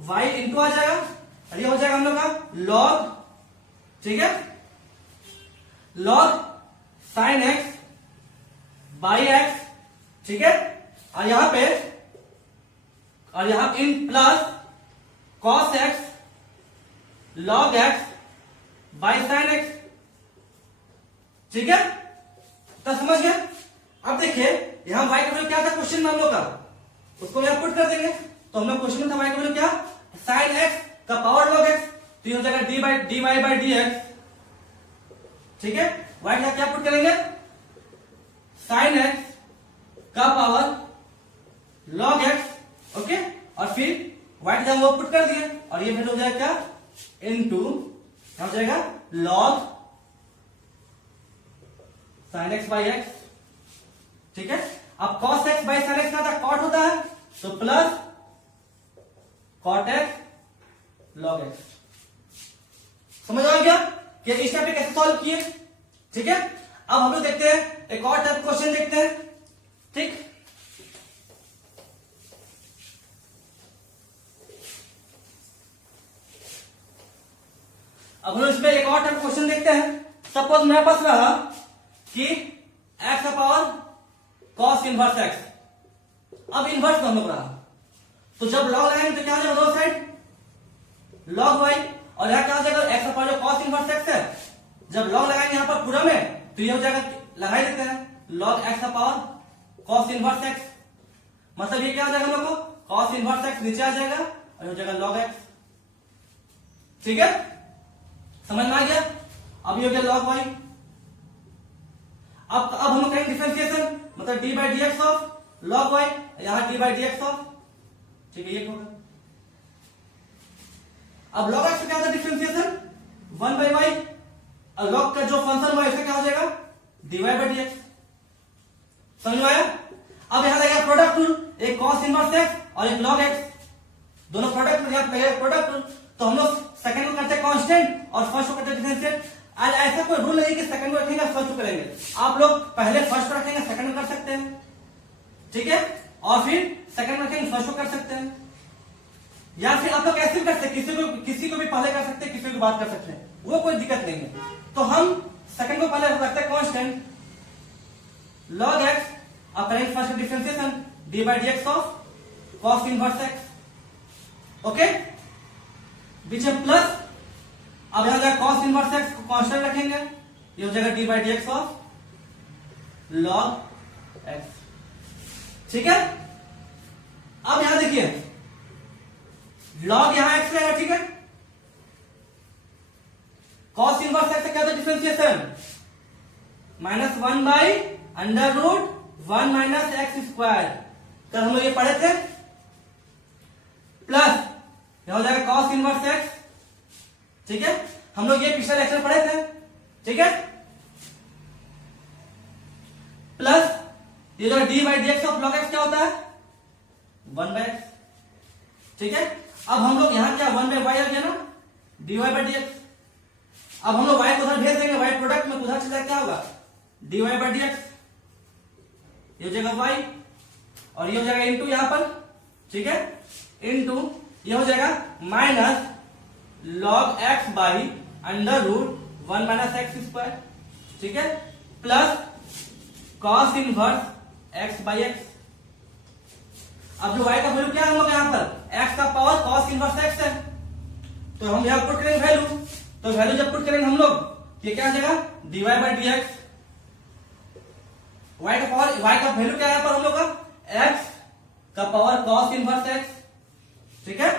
वाई इंटू आ जाएगा, और ये हो जाएगा हम लोग का लॉग, ठीक है, log sine x by x. ठीक है, और यहां पे और यहां इन plus cos X log x by sine X. ठीक है, तो समझ गए। अब देखिए यहां y का वैल्यू क्या था क्वेश्चन में हम लोग का, उसको यहां पुट कर देंगे, तो हम लोग क्वेश्चन में था y का वैल्यू क्या, साइन एक्स का पावर लॉग एक्स, तो ये हो जाएगा d y by D x. ठीक है, y का क्या पुट करेंगे, साइन एक्स का पावर लॉग एक्स, ओके, और फिर y का वो पुट कर दिए, और ये फिर हो जाएगा क्या, इनटू क्या हो जाएगा log sine x by x. ठीक है, अब cos x by sine x का कॉट होता है, तो plus cot x log x. समझ आ गया कि इस टाइप पे कैसे सॉल्व किए। ठीक है, अब हम लोग देखते हैं एक और टाइप क्वेश्चन देखते हैं। ठीक, अब हम लोग इसमें एक और टाइप क्वेश्चन देखते हैं। सपोज मेरे पास रहा कि एक्स का पावर कॉस इनवर्स एक्स। अब इनवर्स में हम लोग रहा, तो जब लॉग लगाएंगे तो क्या हो जाएगा दोनों साइड लॉग वाई, और यहां क्या हो जाएगा एक्स का पावर जो कॉस इनवर्स एक्स है, जब लॉग लगाएंगे यहां पर पूरा में तो ये हो जाएगा, लगा ही देते हैं लॉग एक्स का पावर कॉस इनवर्स एक्स, मतलब ये क्या हो जाएगा हम लोग को, कॉस इनवर्स एक्स नीचे आ जाएगा और हो जाएगा लॉग एक्स। ठीक है, समझ में आ गया। अब ये हो गया लॉग वाई। अब हम लोग करेंगे डिफरेंशिएशन, मतलब D by D x of log Y, यहां D by D x of, ठीक है, ये होगा। अब log x का क्या होता है डिफरेंशिएशन, 1 बाई वाई, और log का जो फंक्शन हुआ इसका क्या हो जाएगा, dy बाई dx। समझ में आया। अब यहां लगेगा प्रोडक्ट रूल, एक cos इनवर्स x और एक log x, दोनों प्रोडक्ट में यहां लगेगा प्रोडक्ट रूल, तो हम लोग सेकंड को करते हैं कांस्टेंट और फर्स्ट को करते हैं डिफरेंशिएट। आज ऐसा कोई रूल नहीं कि सेकंड को रखेंगे फर्स्ट को करेंगे, आप लोग पहले फर्स्ट को रखेंगे सेकंड को कर सकते हैं, ठीक है, और फिर सेकंड को रखेंगे फर्स्ट को कर सकते हैं, या फिर आप लोग कैसे भी कर सकते हैं, किसी को भी पहले कर सकते हैं, किसी को बात कर सकते हैं, वो कोई दिक्कत नहीं है। तो हम सेकंड को पहले रखते हैं कांस्टेंट log x, अब करेंगे first differentiation D by D x of cos inverse X, okay, बीच में प्लस, अब यहां जाएगा कॉस इनवर्स एक्स को कांस्टेंट रखेंगे, ये हो जाएगा D by D x of log x। ठीक है, अब यहां देखिए लॉग यहां एक्स रहेगा, ठीक है, कॉस इनवर्स एक्स क्या होता है differentiation, -1 by under root 1 minus x square, तो हम लोग ये पढ़े थे, प्लस यह हो जाएगा कॉस इनवर्स एक्स, ठीक है, हम लोग ये पिछले लेक्चर पढ़े थे, ठीक है, प्लस ये जो D by D x of log x क्या होता है 1 बाई एक्स, ठीक है। अब हम लोग यहां क्या 1 बाई वाई आ गया ना, d y by D x, अब हम लोग वाई को उधर भेज देंगे, वाई प्रोडक्ट में उधर चला क्या होगा d y by D x, ये हो जाएगा वाई, और ये हो जाएगा इनटू यहां पर, ठीक है, इनटू ये हो जाएगा minus log x by under root 1 minus x square, ठीक है, plus cos inverse x by x. अब जो y का वैल्यू क्या है हम लोग यहाँ पर, x का पावर cos इनवर्स x है, तो हम यहाँ पुट करेंगे वैल्यू, तो वैल्यू जब पुट करेंगे हम लोग ये क्या आ जाएगा dy by D x. y का पावर y का वैल्यू क्या है यहाँ पर हम लोग का x का पावर cos इनवर्स x, ठीक है।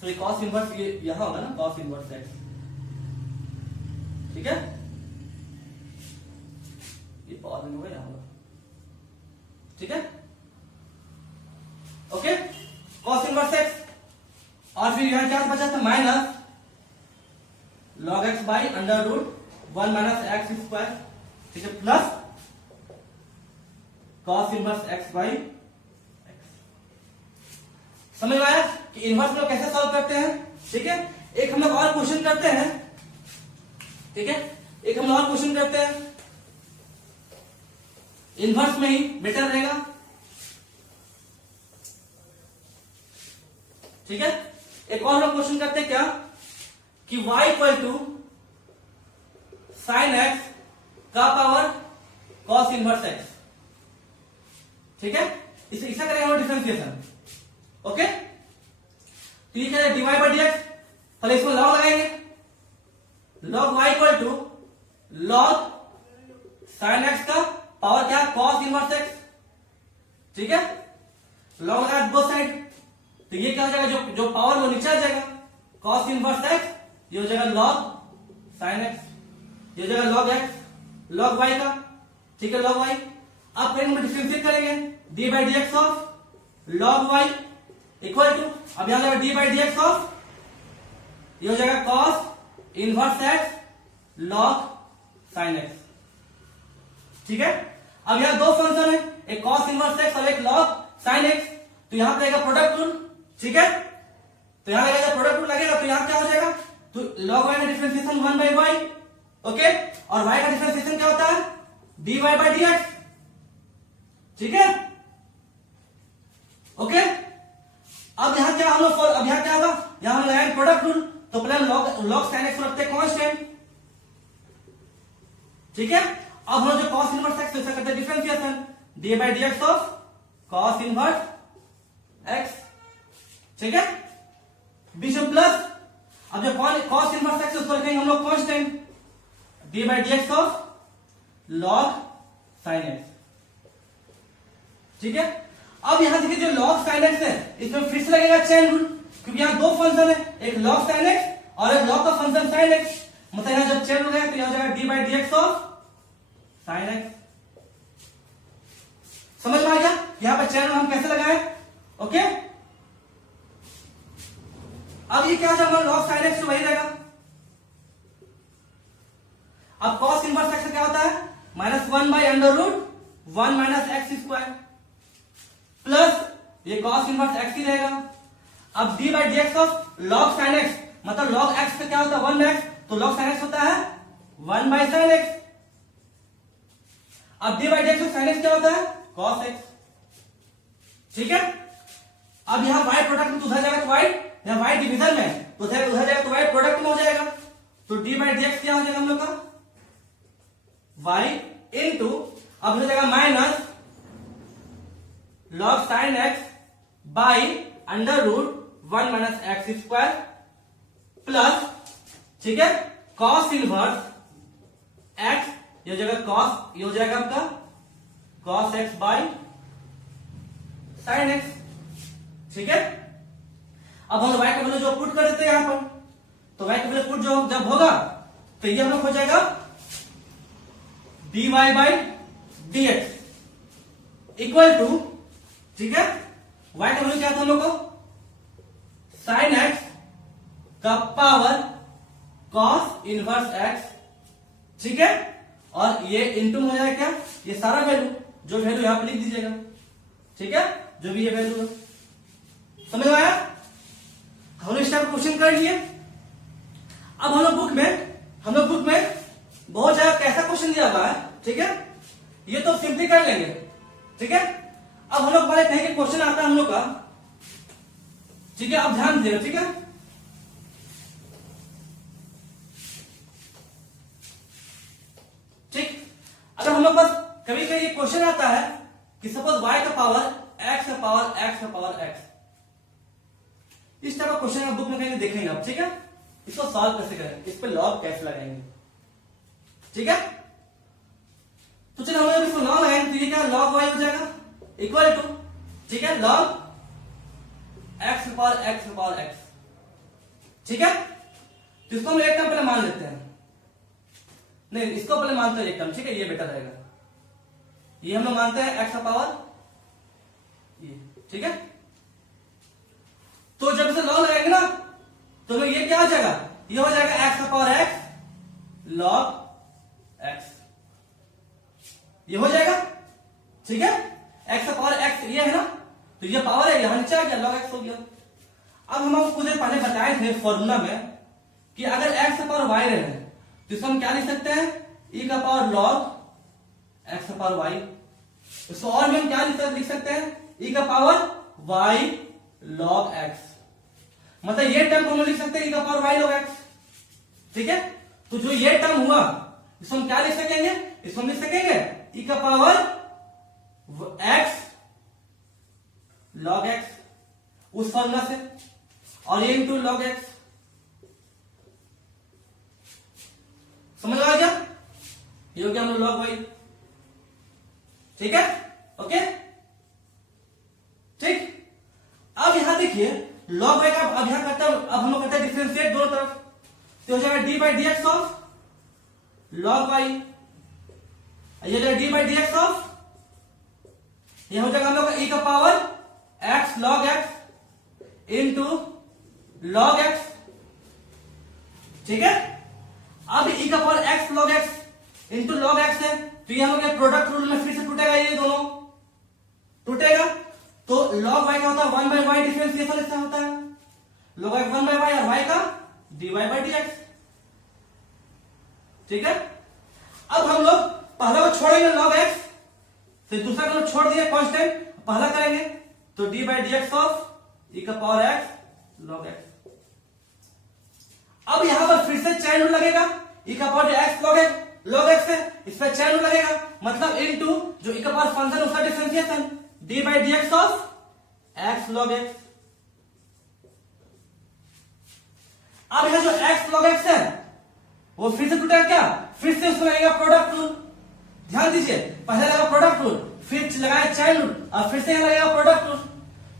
तो ये cos इनवर्स ये यहां होगा ना cos इनवर्स x, ठीक है, ये पावर में होगा यहां होगा, ठीक है, ओके। cos इनवर्स x और फिर यहां क्या बचा था minus log x by under root 1 minus x square, ठीक है, plus cos inverse x by x। समझ में आया कि इनवर्स लोग कैसे सॉल्व करते हैं, ठीक है। एक हम लोग और क्वेश्चन करते हैं, ठीक है, एक हम लोग और क्वेश्चन करते हैं, इनवर्स में ही बेटर रहेगा, ठीक है। एक और हम क्वेश्चन करते हैं क्या कि y equal to sine x का पावर cos इनवर्स x, ठीक है, इसे ऐसा करेंगे हम डिफरेंशिएशन, ओके। तो ये क्या है dy बाई डी एक्स, पहले इसको लॉग लगाएंगे, log y equal to log sine x का पावर क्या cos इनवर्स x, ठीक है, लॉग लगा बोथ साइड, तो ये क्या हो जाएगा जो पावर वो नीचे आ जाएगा cos इनवर्स x, ये हो जाएगा log sin x, ये हो जाएगा log x log y का, ठीक है, log y। अब करेंगे हम डिफरेंशिएट करेंगे d by D x of log y equal to, अब यहां जाएगा d by D x of, ये हो जाएगा cos inverse x log sin x, ठीक है। अब यहां दो फंक्शन है, एक cos इनवर्स x और एक log sin x, तो यहां पर आएगा प्रोडक्ट रूल, ठीक है, तो यहां लगेगा प्रोडक्ट रूल लगेगा, तो यहां क्या हो जाएगा, तो log y का डिफरेंशिएशन 1 बाई y, ओके, और y का डिफरेंशिएशन क्या होता है dy बाई डी एक्स, ठीक है, ओके। अब यहां क्या हम लोग अब यहां क्या होगा, यहां हम लगाएंगे प्रोडक्ट रूल, तो पहले log sin x रखते हैं कांस्टेंट, ठीक है। अब हम जो cos इनवर्स x ऐसा करते हैं differentiation d by D x of cos inverse x, ठीक है, बीच में प्लस, अब जो cos इनवर्स x उसको रखेंगे हम लोग constant d by D x of log sin x, ठीक है। अब यहां देखिए जो log sin x है इसमें फिर से लगेगा चेन रूल, क्योंकि यहां दो फंक्शन है, एक log sin x और एक log का फंक्शन sin x, मतलब यहां जब चेन रूल है तो यहां हो जाएगा d by D x of sin x। समझ में आ गया यहां पर चेन रूल हम कैसे लगाए, ओके। अब ये क्या हो जाएगा log sin x तो वही रहेगा, अब cos इनवर्स x क्या होता है minus 1 by under root 1 minus x square, plus ये cos इनवर्स x ही रहेगा। अब d by D x of log sin x, मतलब log x का क्या होता है 1x, तो log sin x होता है 1 बाई sin x। अब d by D x of sin x क्या होता है cos x, ठीक है। अब यहां y प्रोडक्ट में उधर जाएगा तो y, यहां y डिवीजन में तो उधर जाएगा तो y प्रोडक्ट में हो जाएगा, तो d बाई डी एक्स क्या हो जाएगा हम लोग का y इनटू, अब हो जाएगा minus log sin x by under root 1 minus x square, plus, ठीक है, cos इनवर्स x, ये हो जाएगा cos, ये हो जाएगा आपका cos x by sin x, ठीक है। अब हम y का वैल्यू जो पुट कर देते हैं यहां पर, तो y का वैल्यू पुट जो जब होगा तो ये हम लोग हो जाएगा dy by D x equal to, ठीक है, y का वैल्यू क्या था हम लोग को sin x का पावर cos इनवर्स x, ठीक है, और ये इनटू हो जाएगा क्या, ये सारा वैल्यू जो वैल्यू यहां पर लिख दीजिएगा, ठीक है, जो भी ये वैल्यू है। समझ में आया, हम लोग इस टाइप क्वेश्चन कर लिए। अब हम लोग बुक में बहुत ज्यादा कैसा क्वेश्चन दिया हुआ है, ठीक है, ये तो सिंपली कर लेंगे, ठीक है। अब हम लोग पहले कहें कि क्वेश्चन आता है हम लोग का, ठीक है, अब ध्यान दीजिएगा, ठीक है। ठीक, अगर हम हम लोग बस कभी कभी ये क्वेश्चन आता है कि सपोज y का पावर x का पावर x का पावर x, इस टाइप का क्वेश्चन आप बुक में कहीं देखेंगे आप, ठीक है। इसको सॉल्व कैसे करें, इस पे लॉग कैसे लगाएंगे, ठीक है। तो चलिए हम लोग इसको लॉग लगाएंगे, तो ये क्या लॉग y हो जाएगा इक्वल टू, ठीक है, लॉग x का पावर x का पावर x, ठीक है। तो इसको हम एक टर्म पहले मान लेते हैं, नहीं इसको पहले मानते हैं एक टर्म, ठीक है, ये बेटर रहेगा। ये हम लोग मानते हैं x का पावर ये, ठीक है। तो जब इसे लॉग लगाएंगे ना तो ये क्या हो जाएगा, ये हो जाएगा x का पावर x log x, ये हो जाएगा, ठीक है। x का पावर x ये है ना, तो ये पावर है यहां नीचे आ गया, log x हो गया। अब हम आपको कुछ देर पहले बताए थे फॉर्मूला में कि अगर x का पावर y रहे तो इसको हम क्या लिख सकते हैं, e का पावर log x का पावर y। इसको और भी हम क्या लिख सकते हैं, e का पावर y log x, मतलब ये टर्म को हम लिख सकते हैं e का पावर y log x, ठीक है। तो जो ये टर्म हुआ इसको हम क्या लिख सकेंगे, इसको हम लिख सकेंगे e का पावर x log x उस फॉर्मूला से, और ये इंटू log x, समझ आ गया, ये हो गया हम लोग log y, ठीक है, ओके ठीक। अब यहां देखिए log y का अब यहां करते हैं, अब हम लोग करते हैं डिफरेंशिएट दोनों तरफ, तो हो जाएगा d by D x of log y, ये हो जाएगा d by D x of, ये हो जाएगा हम लोग का e का power x log x into log x, ठीक है। अब e का power x log x into log x है, तो ये हम लोग प्रोडक्ट रूल में फिर से टूटेगा, ये दोनों टूटेगा। तो log y का होता है 1 बाई वाई, डिफरेंशिएशन इसका होता है log x 1 बाई वाई, और y का dy बाई dx, ठीक है। अब हम लोग पहला को छोड़ेंगे log x, फिर दूसरा को छोड़ दिए कांस्टेंट, पहला करेंगे तो d by dx of e का पावर x log x। अब यहां पर फिर से चैन रूल लगेगा, e का पावर x log x है, इस पर चैन रूल लगेगा, मतलब इनटू जो e का पावर फंक्शन उसका differentiation d by dx of x log x। अब यहां जो x log x है वो फिर से टूटेगा, क्या फिर से उसमें लगेगा प्रोडक्ट रूल, ध्यान दीजिए, पहले लगा प्रोडक्ट रूल, फिर लगाया चैन रूल, और फिर से यहां लगेगा प्रोडक्ट रूल,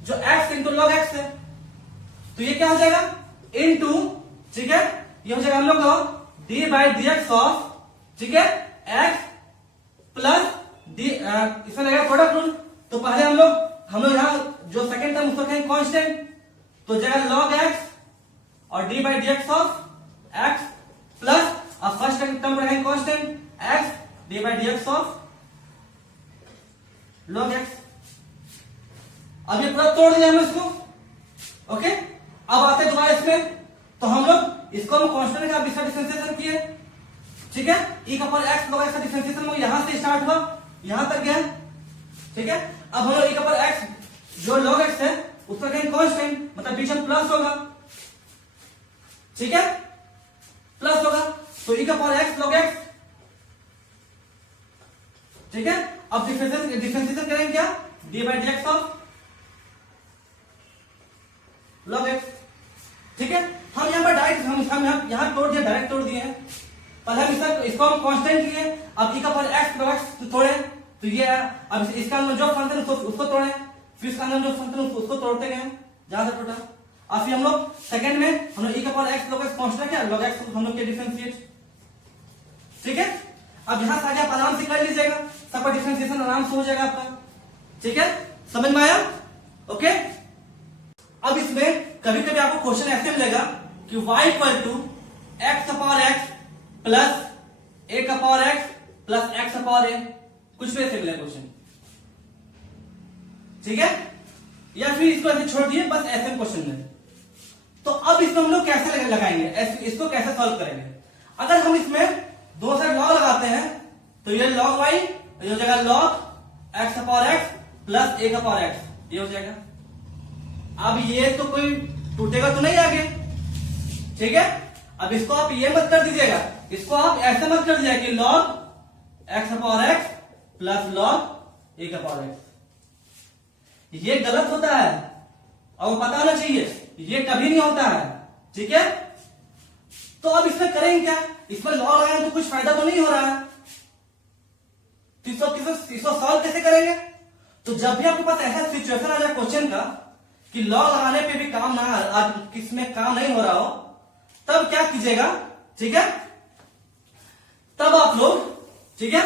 जो x इंटू log x है, तो ये क्या हो जाएगा इनटू, ठीक है, ये हो जाएगा हम लोग को d by D x of, ठीक है, x प्लस डी, इसमें लगेगा प्रोडक्ट रूल, तो पहले हम लोग यहां जो सेकंड टर्म उसको कहेंगे कांस्टेंट, तो जाएगा log x और d by D x of x plus, और फर्स्ट टर्म रखेंगे constant x d by D x of log x। अब ये पूरा तोड़ दिया हमने इसको, ओके। अब आते दोबारा इसमें, तो हम लोग इसको हम कांस्टेंट का डिफरेंशिएशन किए, ठीक है, e का पावर x log x का डिफरेंशिएशन यहां से स्टार्ट हुआ यहां तक गया, ठीक है। अब हम लोग e का पावर x जो log x है उसका कहेंगे कांस्टेंट, मतलब बीच में प्लस होगा, ठीक है, प्लस होगा, तो e का पावर x log x, ठीक है। अब डिफरेंशिएशन करेंगे क्या, d by D x of log x, ठीक है। हम यहां पर डायरेक्ट हम यहां तोड़ दिया, डायरेक्ट तोड़ दिए हैं, पहले इसको हम कांस्टेंट लिए, अब e का पावर x log x तोड़े, तो ये है, अब इसका अंदर जो फंक्शन उसको तोड़े, फिर इसका अंदर जो फंक्शन उसको तोड़ते गए जहां से टूटा, और फिर हम लोग सेकंड में हम लोग e का power x log x constant किया, log x हम लोग के डिफरेंशिएट, ठीक है। अब यहां से आगे आप आराम से कर लीजिएगा, सबका डिफरेंशिएशन आराम से हो जाएगा आपका, ठीक है, समझ में आया, ओके। अब इसमें कभी कभी आपको क्वेश्चन ऐसे मिलेगा कि y इक्वल टू x का पावर x प्लस a का पावर x प्लस x का पावर a, कुछ भी ऐसे मिलेगा क्वेश्चन, ठीक है, या फिर इसको ऐसे छोड़ दिए, बस ऐसे क्वेश्चन में। तो अब इसमें हम लोग कैसे लगाएंगे, इसको कैसे सॉल्व करेंगे। अगर हम इसमें दो साइड लॉग लगाते हैं तो ये log y, ये हो जाएगा log x का पावर x प्लस a का पावर x, ये हो जाएगा। अब ये तो कोई टूटेगा तो नहीं आगे, ठीक है। अब इसको आप ये मत कर दीजिएगा, इसको आप ऐसे मत कर दीजिएगा कि log एक्स का पावर एक्स प्लस लॉग ए का पावर एक्स। ये गलत होता है और पता होना चाहिए, ये कभी नहीं होता है, ठीक है। तो अब इसमें करेंगे क्या, इसमें लॉग लगाएंगे तो कुछ फायदा तो नहीं हो रहा है, तो इसको सॉल्व कैसे करेंगे। तो जब भी आपके पास ऐसा सिचुएशन आ जाए क्वेश्चन का कि लॉग लगाने पे भी काम ना, किसमें काम नहीं हो रहा हो, तब क्या कीजिएगा, ठीक है, तब आप लोग, ठीक है,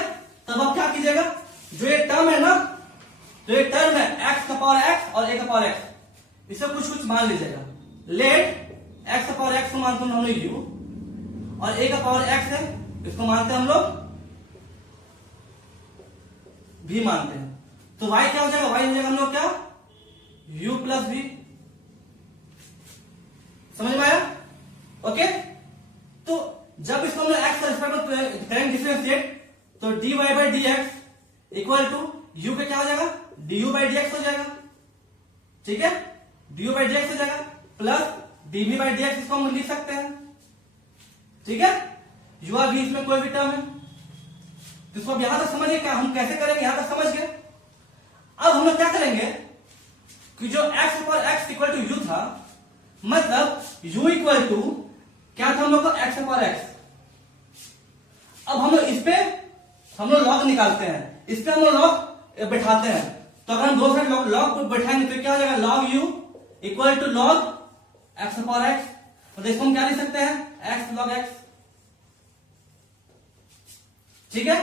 तब आप क्या कीजिएगा, जो ये टर्म है ना, जो ये टर्म है एक्स का पावर एक्स और ए का पावर एक्स, इसे कुछ कुछ मान लीजिएगा। लेट एक्स का पावर एक्स को मानते हैं हम लोग यू, और ए का पावर एक्स है इसको मानते हैं हम लोग भी मानते हैं। तो y क्या हो जाएगा, y हो जाएगा हम लोग क्या, u प्लस v। समझ में आया, ओके। तो जब इसको हम लोग x का रिस्पेक्ट में करेंगे डिफरेंशिएट, तो dy by D x equal to u पे क्या हो जाएगा, du बाई डी एक्स हो जाएगा, ठीक है, du बाई डी एक्स हो जाएगा plus dv by D x, इसको हम लिख सकते हैं, ठीक है। u और v इसमें कोई भी टर्म है, तो इसको अब यहां तक समझिए क्या हम कैसे करेंगे, यहां तक समझ गए। अब हम लोग क्या करेंगे कि जो x पर x इक्वल टू यू था, मतलब u इक्वल टू क्या था हम लोग को, x पर x। अब हम लोग इस पे हम लोग लॉग निकालते हैं, इस पे हम लोग लॉग बैठाते हैं। तो अगर हम दो साइड लॉग को बैठाएंगे तो क्या हो जाएगा, log u equal to log x पर x। तो इसको हम क्या लिख सकते हैं, x लॉग x, ठीक है।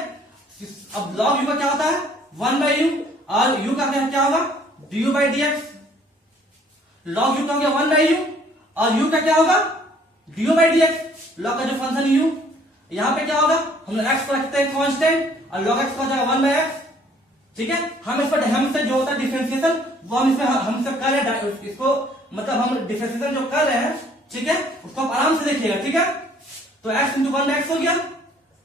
अब लॉग u का क्या होता है, 1 बाई यू, और u का क्या होगा, du by D x. Log u का हो गया 1 बाई यू, और u का क्या होगा, du by D x. Log का जो फंक्शन u, यहां पे क्या होगा, हम लोग x को रखते हैं कांस्टेंट, और log x को हो जाएगा 1 बाई एक्स, ठीक है। हम इससे जो होता है डिफरेंशिएशन वो हम इसमें कर रहे हैं, इसको मतलब हम डिफरेंशिएशन जो कर रहे हैं, ठीक है, उसको आप आराम से देखिएगा, ठीक है। तो x इंटू 1 बाई एक्स हो गया,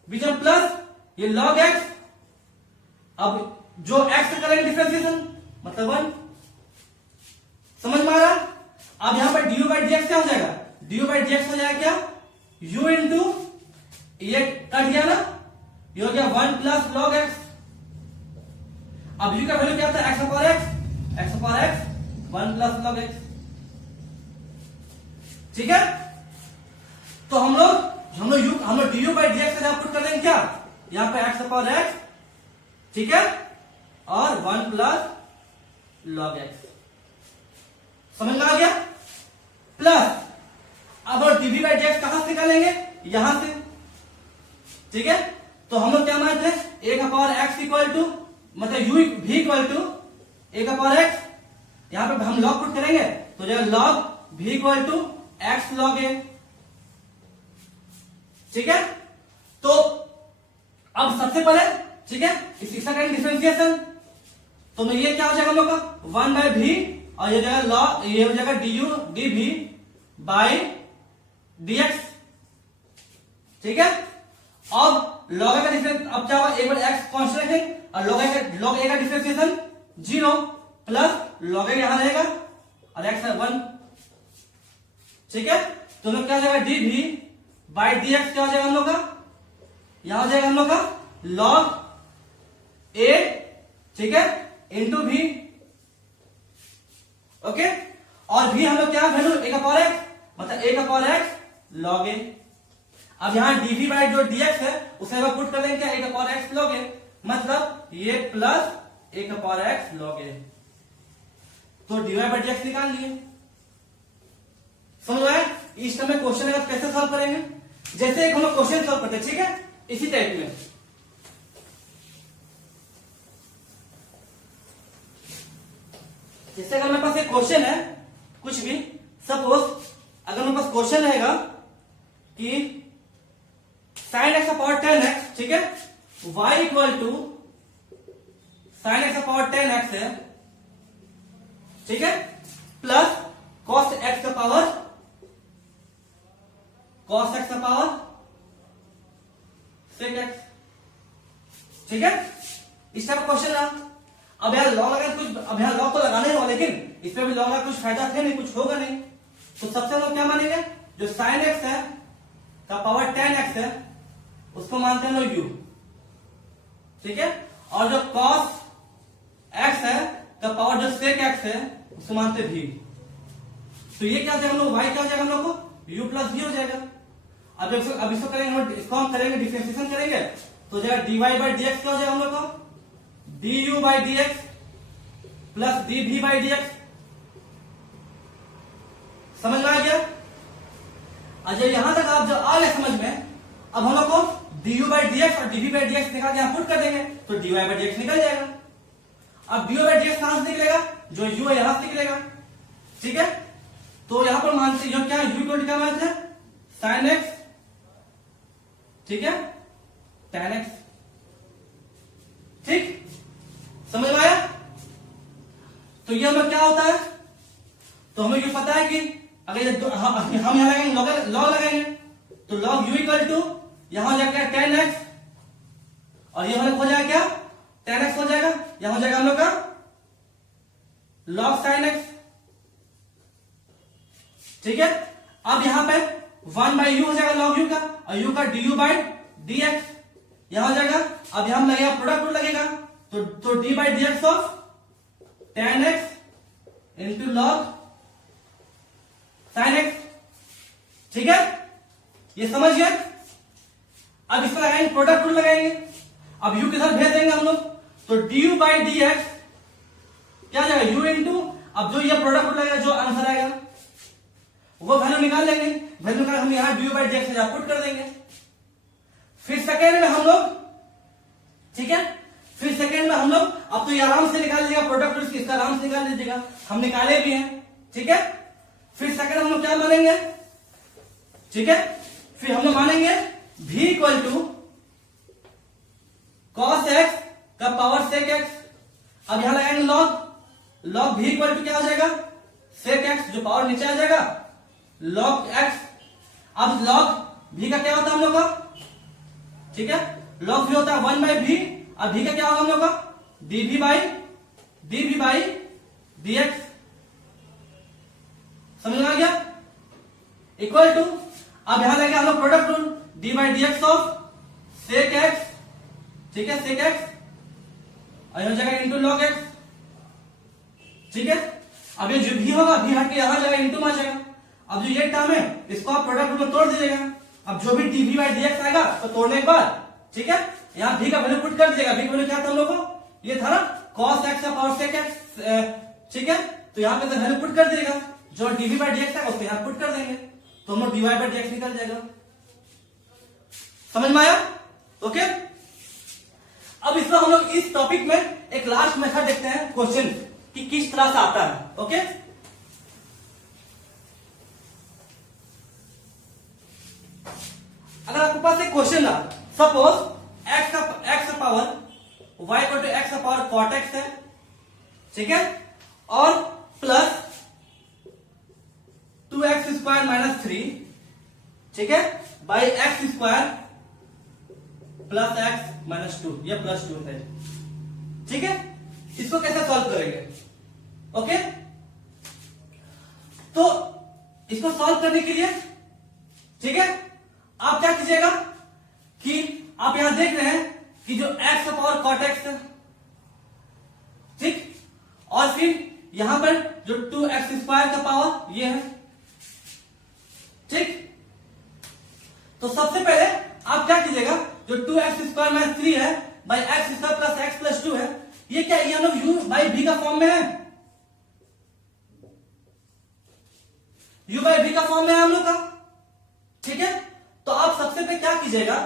बीच में प्लस ये log x, अब जो x से करेंगे डिफरेंशिएशन मतलब 1, समझ में आ रहा। अब यहां पर du बाई डी एक्स क्या हो जाएगा, du बाई डी एक्स हो जाएगा क्या, u इंटू ये कट गया ना, ये हो गया 1 प्लस log x। अब u का वैल्यू क्या था, x पर x 1 प्लस log x, ठीक है। तो हम लोग du बाई डी एक्स का पुट कर देंगे क्या, यहां पे x पर x, ठीक है, और 1 प्लस log x, समझ में आ गया। प्लस अब और dv बाई डी एक्स कहां से निकालेंगे, यहां से, ठीक है। तो हम लोग क्या मानते हैं, a का पावर x इक्वल टू मतलब u v equal to a का पावर x, यहां पे हम log पुट करेंगे तो जो log v equal to x log a, ठीक है। तो अब सबसे पहले, ठीक है, इसका करेंगे डिफरेंशिएशन, तो ये क्या हो जाएगा हम लोग का 1 बाई v, और ये जगह लॉग, ये हो जाएगा du dv बाई dx, ठीक है। अब log का डिफरेंस, अब क्या होगा, एक बार x कांस्टेंट है, और log a का डिफरेंशिएशन 0 प्लस log a यहां रहेगा और x है 1, ठीक है। तो लोग क्या हो जाएगा, dv बाई dx क्या हो जाएगा हम लोग का, यहां हो जाएगा हम लोग का log a, ठीक है, इंटू v, ओके। और v हम लोग क्या वैल्यू, a का पावर x, मतलब a का पावर x log a। अब यहां dv बाई जो dx है उसे हम पुट कर देंगे क्या, a का पावर x log a, मतलब ये प्लस a का पावर x log a। तो dy बाई dx निकाल लिए, समझ आया। इस टाइम में क्वेश्चन है कैसे सॉल्व करेंगे, जैसे एक हम लोग क्वेश्चन सॉल्व करते हैं, ठीक है, इसी टाइप में। जैसे अगर मेरे पास एक क्वेश्चन है, कुछ भी, सपोज अगर मेरे पास क्वेश्चन रहेगा कि साइन एक्स का पावर 10x, ठीक है, y equal to sine x का पावर 10x है, ठीक है, प्लस कॉस एक्स का पावर सेक एक्स, ठीक है। इस टाइप का क्वेश्चन है। अब यार लॉग लगा कुछ, अब यहाँ लॉग तो लगाने हो, लेकिन इसमें भी लॉग का कुछ फायदा है नहीं, कुछ होगा नहीं। तो सबसे हम लोग क्या मानेंगे, जो साइन एक्स है का पावर 10x है उसको मानते हैं लोग u, ठीक है, और जो cos x है का पावर जो sec x है उसको मानते भी। तो ये क्या हो जाएगा हम लोग, y क्या हो जाएगा हम लोग को u प्लस v हो जाएगा। अब इसको करेंगे, इसको हम करेंगे डिफरेंशिएशन करेंगे तो जाएगा dy बाई dx क्या हो जाएगा हम लोग को du by dx plus dv by dx। समझ में आ गया? अच्छा यहां तक आप जब आ गए समझ में, अब हम लोग को du बाई dx और dv बाई dx निकाल के यहां पुट कर देंगे तो dy बाई dx निकल जाएगा। अब dy बाई dx कहां से निकलेगा, जो u है यहां से निकलेगा। ठीक है, तो यहां पर मानते हैं क्या u इक्वल क्या मानते हैं sin x, ठीक है, tan x। ठीक, समझ में आया? तो ये हमें क्या होता है, तो हमें ये पता है कि अगर ये हम यहां लगाएंगे लॉग लगाएंगे तो लॉग u इक्वल टू यहां हो जाएगा tan x और ये हो जाएगा क्या tan x हो जाएगा, यहां हो जाएगा हम लोग का log sin x। ठीक है, अब यहां पे 1 बाई u हो जाएगा log u का और u का du बाई dx यहां हो जाएगा। अब यहां लगेगा प्रोडक्ट रूल लगेगा तो d by dx of tan x into log sin x। ठीक है, ये समझ गए? अब इसमें लगाएंगे प्रोडक्ट रूल लगाएंगे। अब u के साथ भेज देंगे हम लोग तो du बाई dx क्या आ जाएगा u इंटू, अब जो ये प्रोडक्ट रूल लगेगा जो आंसर आएगा वो वैल्यू निकाल लेंगे, वैल्यू निकाल हम यहां du बाई dx से पुट कर देंगे। फिर सेकेंड में हम लोग, ठीक है, फिर सेकेंड में हम लोग, अब तो ये आराम से निकाल लीजिएगा प्रोडक्ट रूल, इसका आराम से निकाल लीजिएगा, हम निकाले भी हैं। ठीक है, फिर सेकेंड हम लोग क्या मानेंगे, ठीक है, फिर हम लोग मानेंगे v equal to cos x का पावर sec x। अब यहां लगाएंगे log v इक्वल टू क्या हो जाएगा sec x, जो पावर नीचे आ जाएगा log x। अब log v का क्या होता है हम लोग का, ठीक है, log v होता है 1 बाई v, अब v का क्या होगा हम लोग का dv बाई dx। समझ में आ गया? इक्वल टू, अब यहां लगेगा हम लोग product rule d by dx of sec x, ठीक है, sec x और हो जाएगा इंटू log x। ठीक है, अब ये जो भी होगा भी हट के यहां जाएगा इंटू में आ जाएगा। अब जो ये टर्म है इसको आप प्रोडक्ट रूल में तोड़ दीजिएगा। अब जो भी dv बाई dx आएगा तो तोड़ने के बाद, ठीक है, यहां v का वैल्यू पुट कर दीजिएगा। v का वैल्यू क्या था हम लोग को, ये था ना cos x का पावर sec x। ठीक है, तो यहां पे वैल्यू पुट कर दीजिएगा, जो dv बाई dx है उसको यहां पुट कर देंगे तो हम लोग dy बाई dx निकल जाएगा। समझ में आया? ओके, अब इसमें हम लोग इस टॉपिक में एक लास्ट मेथड देखते हैं क्वेश्चन कि किस तरह से आता है। ओके, अगर आपके पास एक क्वेश्चन है, सपोज x का power y equal to x का पावर cot x है, ठीक है, और प्लस 2x स्क्वायर माइनस 3, ठीक है, by x square plus x minus 2, ये प्लस 2 है। ठीक है, इसको कैसे सॉल्व करेंगे? ओके, तो इसको सॉल्व करने के लिए, ठीक है, आप क्या कीजिएगा कि आप यहां देख रहे हैं कि जो x का पावर cot x है, ठीक, और फिर यहां पर जो 2x स्क्वायर का पावर ये है। ठीक, तो सबसे पहले आप क्या कीजिएगा, जो 2x स्क्वायर माइनस 3 है by x square plus x plus 2 है, ये क्या, ये हम लोग u बाई v का फॉर्म में है, u बाई v का फॉर्म में है हम लोग का। ठीक है, तो आप सबसे पहले क्या कीजिएगा,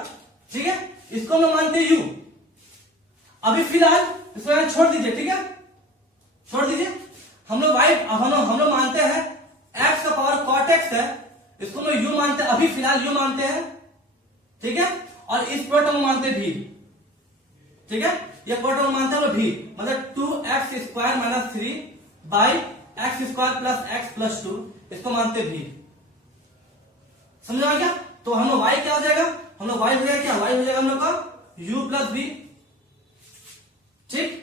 ठीक है, इसको हम लोग मानते हैं u। अभी फिलहाल इसको यहां छोड़ दीजिए, ठीक है, छोड़ दीजिए। हम लोग मानते हैं x का पावर cot x है, इसको हम लोग u मानते हैं, अभी फिलहाल u मानते हैं। ठीक है, और इस प्रोडक्ट में मानते हैं v। ठीक है, ये प्रोडक्ट में मानते हैं v, मतलब 2x square minus 3 by x square plus x plus 2, इसको मानते हैं v। समझ आ गया? तो हम लोग y क्या हो जाएगा, हम लोग y हो जाएगा क्या, y हो जाएगा हम लोग का u प्लस v। ठीक,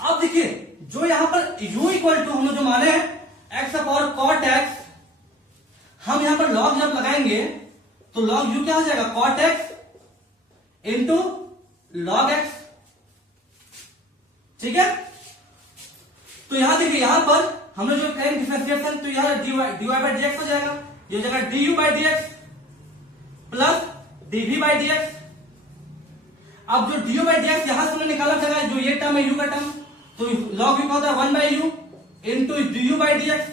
अब देखिए जो यहां पर u इक्वल टू हम लोग जो माने हैं x का पावर cot x, हम यहां पर log जब लगाएंगे तो log u क्या हो जाएगा cot x into log x. ठीक है, तो यहां देखिए, यहां पर हम लोग जो करेंगे डिफरेंशिएशन, तो यहां dy बाई डी एक्स हो जाएगा, ये हो जाएगा du by D x plus dv by D x. अब जो du बाई डी एक्स यहां से हमने निकाला था, जो ये टर्म है u का टर्म, तो log u का होता है 1 by you into du by D x.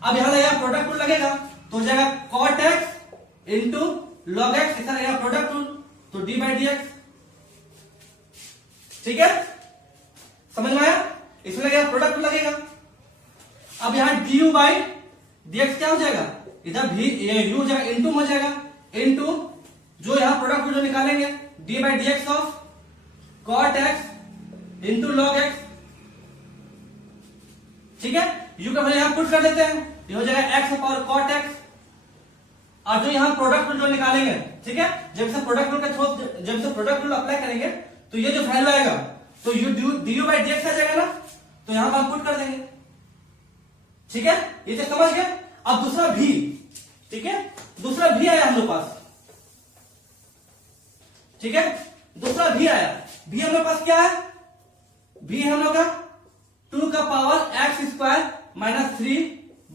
अब यहां लगेगा प्रोडक्ट रूल लगेगा, तो हो जाएगा cot x into log x, ऐसा लगेगा प्रोडक्ट रूल, तो d बाई डी एक्स। ठीक है, समझ में आया? इसमें लगेगा प्रोडक्ट रूल लगेगा। अब यहां du बाई डी एक्स क्या हो जाएगा, इधर भी u हो जाएगा इंटू हो जाएगा, इंटू जो यहां प्रोडक्ट रूल जो निकालेंगे d by D x of cot x into log x. ठीक है, u का वैल्यू यहां पुट कर देते हैं, ये हो जाएगा x पावर cot x। और जो यहां प्रोडक्ट रूल जो निकालेंगे, ठीक है, जब से प्रोडक्ट रूल का थ्रू, जब से प्रोडक्ट रूल अप्लाई करेंगे, तो ये जो वैल्यू आएगा, तो du बाई डी एक्स आ जाएगा ना, तो यहां पर हम पुट कर देंगे। ठीक है, ये तो समझ गए। अब दूसरा भी, ठीक है, दूसरा भी आया हम लोग पास। ठीक है, दूसरा भी आया, भी हम लोग पास क्या है, भी हम लोग का 2 का power x square minus 3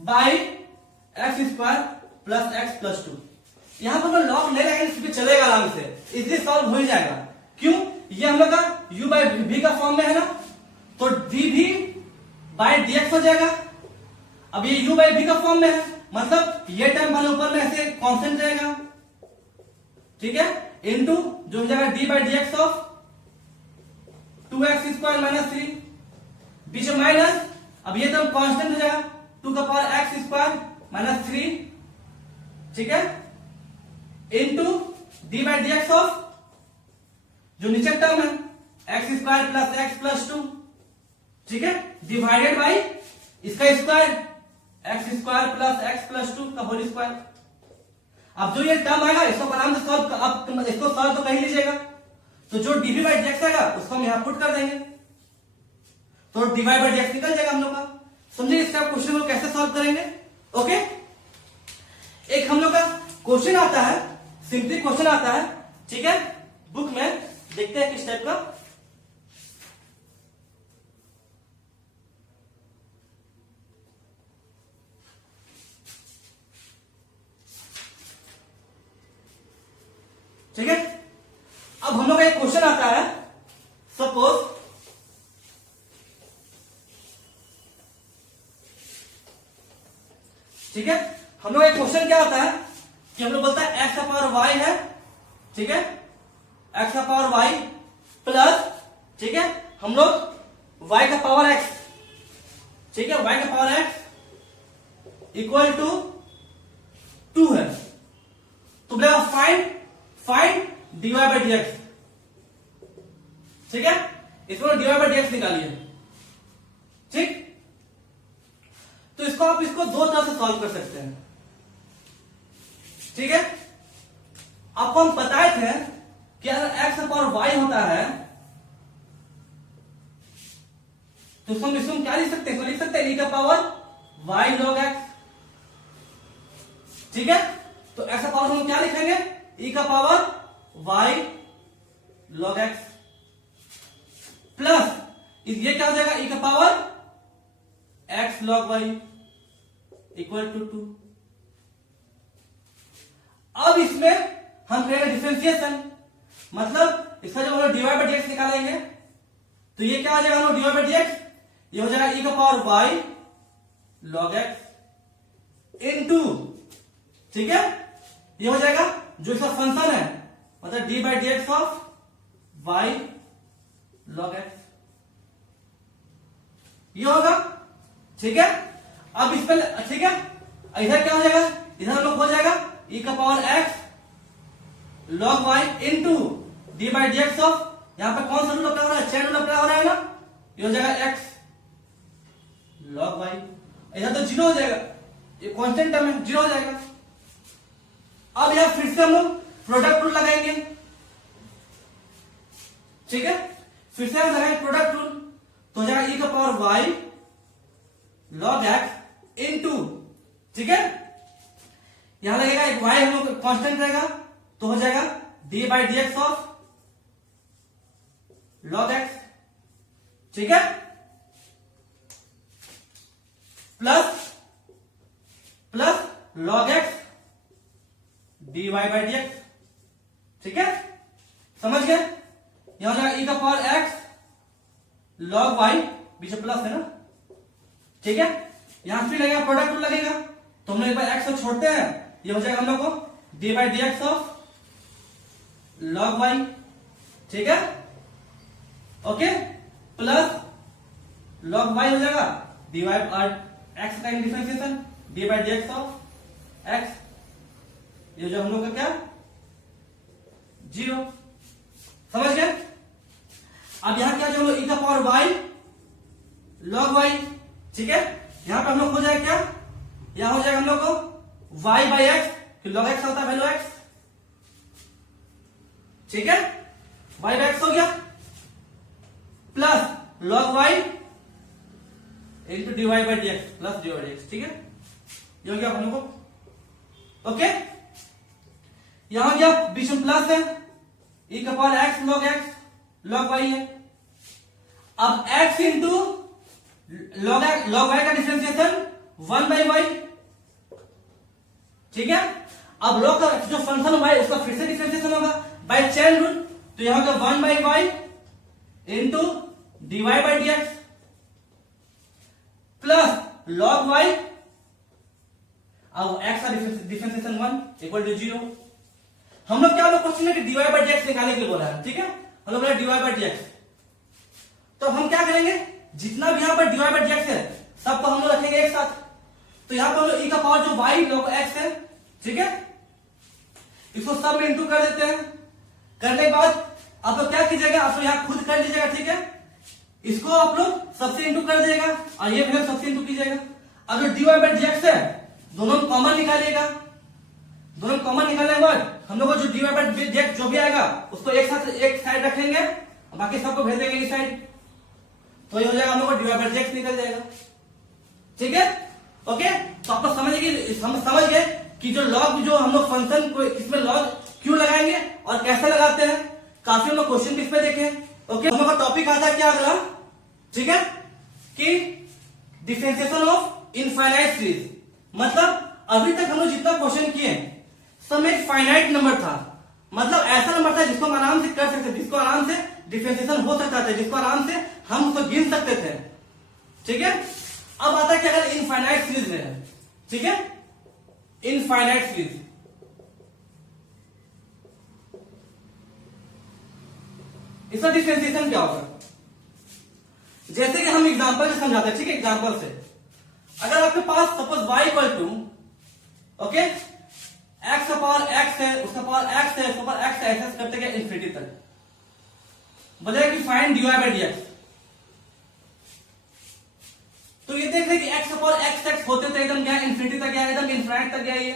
by x square plus x plus 2। यहां पर हम लॉग नहीं लगाएंगे, इसमें चलेगा आराम से, इजिली सॉल्व हो ही जाएगा। क्यों, ये हम लोग का u बाई v का फॉर्म में है ना, तो dv बाई dx हो जाएगा। अब ये u बाई v का फॉर्म में है, मतलब ये टर्म वाले ऊपर में ऐसे कांस्टेंट रहेगा। ठीक है, इनटू जो हो जाएगा d by dx of 2x square minus 3, बीच में माइनस, अब ये टर्म कांस्टेंट हो जाएगा 2 का पावर x स्क्वायर माइनस 3। ठीक है, into d by dx of जो नीचे टर्म है x square plus x plus 2। ठीक है, डिवाइडेड बाई इसका square x square plus x plus 2 का होल स्क्वायर। अब जो ये टर्म आएगा, इसको आराम से सॉल्व, अब इसको सॉल्व तो कर ही लीजिएगा, तो जो डीवी बाई डीएक्स आएगा उसको हम यहां पुट कर देंगे, तो डीवाई बाई डीएक्स निकल जाएगा हम लोग का। समझिए इसका क्वेश्चन को कैसे सॉल्व करेंगे। ओके, एक हम लोग का क्वेश्चन आता है, सिंपली क्वेश्चन आता है, ठीक है, बुक में देखते हैं किस टाइप का। ठीक है, अब हम लोग का एक क्वेश्चन आता है, सपोज ठीक है, हम लोग एक क्वेश्चन क्या आता है कि हम लोग बोलता है एक्स का पावर वाई है। ठीक है, एक्स का पावर वाई प्लस, ठीक है, हम लोग वाई का पावर एक्स, ठीक है, वाई का पावर एक्स इक्वल टू 2 है, तो बोलेगा फाइंड डीवाई बाई डीएक्स। ठीक है, इसको डीवाई बाई डीएक्स निकालिए। ठीक, तो इसको आप दो तरह से सॉल्व कर सकते हैं। ठीक है, आपको हम बताए थे कि अगर एक्स का पावर वाई होता है तो इसको क्या लिख सकते हैं, इसको लिख सकते हैं e का पावर वाई लॉग एक्स। ठीक है, तो एक्स का पावर हम क्या लिखेंगे, e का power y log x plus ये क्या हो जाएगा, e का power x log y equal to 2। अब इसमें हम करेंगे डिफरेंशिएशन, मतलब इसका जो हम लोग डीवाई बाई डीएक्स निकालेंगे, तो ये क्या हो जाएगा, हम लोग डीवाई बाई डीएक्स, ये हो जाएगा e का power y log x into, ठीक है, ये हो जाएगा जो इसका फंक्शन है, मतलब D by d x of y log x, ये होगा। ठीक है, अब इस पर, ठीक है, इधर क्या हो जाएगा, इधर हम लोग हो जाएगा e का power x log y into d by D x of, यहां पे कौन सा रूल अप्लाई हो रहा है, चेन रूल अप्लाई हो रहा है ना, ये हो जाएगा x लॉग वाई, इधर तो 0 हो जाएगा, ये कांस्टेंट टर्म है, 0 हो जाएगा। अब यहां फिर से हम लोग प्रोडक्ट रूल लगाएंगे। ठीक है, फिर से हम लगाएंगे प्रोडक्ट रूल, तो हो जाएगा e का power y log x into, ठीक है, यहां लगेगा एक y हम लोग कांस्टेंट रहेगा, तो हो जाएगा D by D x of log x, ठीक है, plus log x dy by dx, ठीक है, समझ गए। यहां जाएगा e का पावर x log y, पीछे प्लस है ना, ठीक है। यहां फिर लगेगा प्रोडक्ट रूल लगेगा, तो हम लोग एक बार x को छोड़ते हैं, ये हो जाएगा हम लोग को dy by dx of log y, ठीक है, ओके, प्लस log y हो जाएगा dy और x का differentiation dy by dx of x, ये जो हम लोग का क्या 0, समझ गए। अब यहां क्या जो e का पावर y log y, ठीक है, यहां पे हम लोग हो जाएगा क्या, यहां हो जाएगा हम लोग को y बाई x, फिर log x होता है वैल्यू x, ठीक है, y बाई x हो गया, plus log y into dy by dx plus dy by dx, ठीक है, ये हो गया हम लोग को, ओके। यहां गया बीच में प्लस है, e का पावर x log y है, अब x इंटू log y का डिफरेंशिएशन 1 बाई y, ठीक है। अब log का जो फंक्शन y उसका फिर से डिफरेंशिएशन होगा बाय चेन रूल, तो यहां का 1 by y into dy by dx plus log y, अब x का डिफरेंशिएशन 1 इक्वल टू 0। हम लोग क्या क्वेश्चन है कि dy बाई dx निकालने के लिए बोला है, ठीक है, हम लोग बोला dy बाई dx, तो हम क्या करेंगे, जितना भी यहां पर dy बाई dx है सबको हम लोग रखेंगे एक साथ, तो यहां पर हम लोग e का पावर जो y log x है, ठीक है, इसको सब में इंटू कर देते हैं, करने के बाद आप लोग क्या कीजिएगा, आप लोग यहां खुद कर लीजिएगा, ठीक है, इसको आप लोग सबसे इंटू कर दीजिएगा और ये भी सबसे इंटू कीजिएगा। अब जो dy बाई dx है दोनों कॉमन निकालिएगा, दोनों कॉमन निकालने के बाद हम लोग को जो dy बाई dx जो भी आएगा उसको एक साथ एक साइड रखेंगे और बाकी सबको भेज देंगे इस साइड, तो ये हो जाएगा हम लोग को dy बाई dx निकल जाएगा, ठीक है, ओके। तो आप लोग समझ गए कि जो लॉग जो हम लोग फंक्शन को इसमें लॉग क्यों लगाएंगे और कैसे लगाते हैं, काफी हम लोग क्वेश्चन इस पे देखे, ओके। हम लोग का टॉपिक आता है क्या अगला, ठीक है, कि डिफरेंशिएशन ऑफ इनफाइनाइट सीरीज, मतलब अभी तक हम लोग जितना क्वेश्चन किए सब एक फाइनाइट नंबर था, मतलब ऐसा नंबर था जिसको हम आराम से कर सकते थे, जिसको आराम से डिफरेंशिएशन हो सकता था, जिसको आराम से हम उसको गिन सकते थे, ठीक है। अब आता है कि अगर इनफाइनाइट सीरीज में है, ठीक है, इनफाइनाइट सीरीज, इसका डिफरेंशिएशन क्या होगा, जैसे कि हम एग्जांपल से समझाते हैं, ठीक है, एग्जांपल से अगर आपके पास suppose y equal to, okay, x का पावर x है, उसका पावर x है, उसका पावर x है, ऐसे करते गए इंफिनिटी तक, बोलेगा कि फाइंड dy बाई dx, तो ये देख रहे कि x का पावर x होते थे एकदम क्या इंफिनिटी तक गया, एकदम इनफाइनाइट तक गया ये,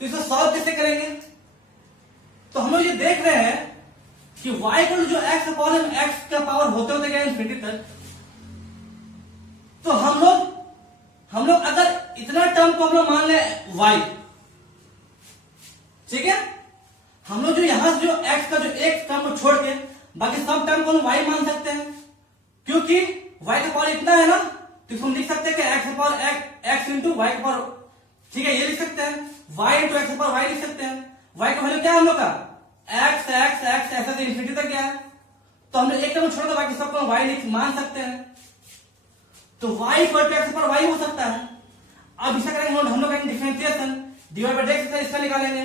तो इसको सॉल्व कैसे करेंगे, तो हम लोग ये देख रहे हैं कि y को जो x का पावर है, x का पावर होते होते गया इंफिनिटी तक, तो हम लोग अगर इतना टर्म को हम लोग मान ले y, ठीक है, हम लोग जो यहां से जो x का जो एक टर्म को छोड़ के बाकी सब टर्म को हम y मान सकते हैं, क्योंकि y का पावर इतना है ना, तो इसको हम लिख सकते हैं कि x का पावर x इंटू y का पावर, ठीक है, ये लिख सकते हैं, y इंटू x का पावर y लिख सकते हैं, y का वैल्यू क्या है हम लोग का x ऐसा से इंफिनिटी तक गया है, तो हम लोग एक टर्म छोड़ के बाकी सबको y लिख मान सकते हैं, तो y इक्वल टू x पर y हो सकता है। अब इसे करेंगे हम लोग डिफरेंशिएशन dy बाई dx इसका निकालेंगे,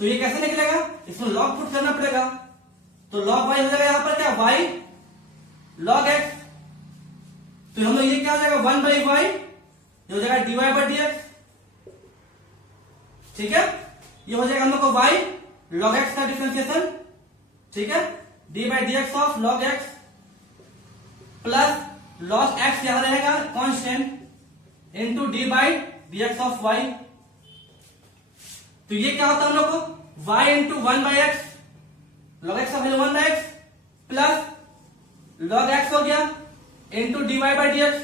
तो ये कैसे निकलेगा, इसमें log पुट करना पड़ेगा, तो log y हो जाएगा यहां पर क्या y log x, तो हम लोग ये क्या हो जाएगा 1 बाई y, ये हो जाएगा dy बाई dx, ठीक है, ये हो जाएगा हम लोग को y log x का डिफरेंशिएशन, ठीक है, dy by dx of log x plus log x यहां रहेगा constant into D by dx of y, तो ये क्या होता है हम लोग को y into 1 by x, log x का value 1 by x plus log x हो गया into d y by dx,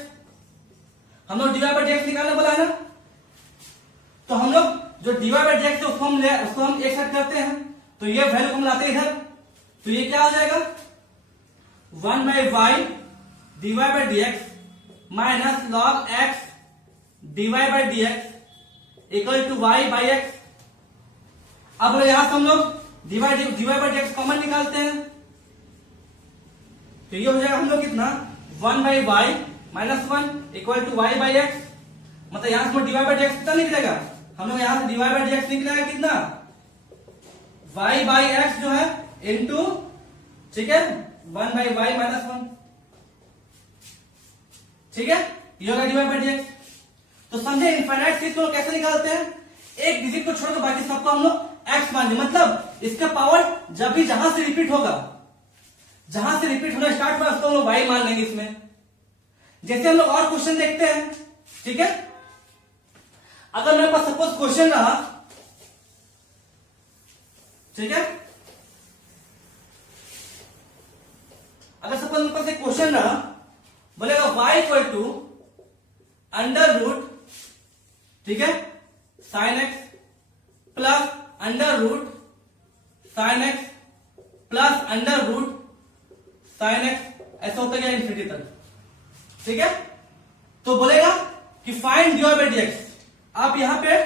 हम लोग डी वाई बाई dx निकालने बोला है ना, तो हम लोग जो डी वाई बाई dx उसको हम एक साथ करते हैं, तो ये वैल्यू हम लाते हैं इधर, तो ये क्या हो जाएगा 1 by y dy by D x minus log x dy by D x equal to y by x. अब यहां से हम लोग dy by D x common निकालते हैं, तो ये हो जाएगा हम लोग कितना 1 by y minus 1 equal to y by x. मतलब यहां से dy बाई डी एक्स कितना निकलेगा, हम लोग यहां से dy बाई डी एक्स निकलेगा कितना y बाई एक्स जो है इनटू, ठीक है 1 बाई वाई माइनस 1, ठीक है ये होगा dy बाई डी एक्स। तो समझे इनफाइनाइट सीरीज को कैसे निकालते हैं, एक डिजिट को छोड़कर बाकी सबको हम लोग x मान लें, मतलब इसका पावर जब भी जहां से रिपीट होगा, जहां से रिपीट होना स्टार्ट हुआ उसको हम लोग y मान लेंगे इसमें। जैसे हम लोग और क्वेश्चन देखते हैं, ठीक है अगर मेरे पास सपोज क्वेश्चन रहा, ठीक है अगर सपोज मेरे पास एक क्वेश्चन रहा, बोलेगा y equal to under root, ठीक है sine x plus under root sine x plus under root sine x, ऐसा होता गया इन्फिनिटी तक, ठीक है। तो बोलेगा कि find dy by D x, आप यहां पे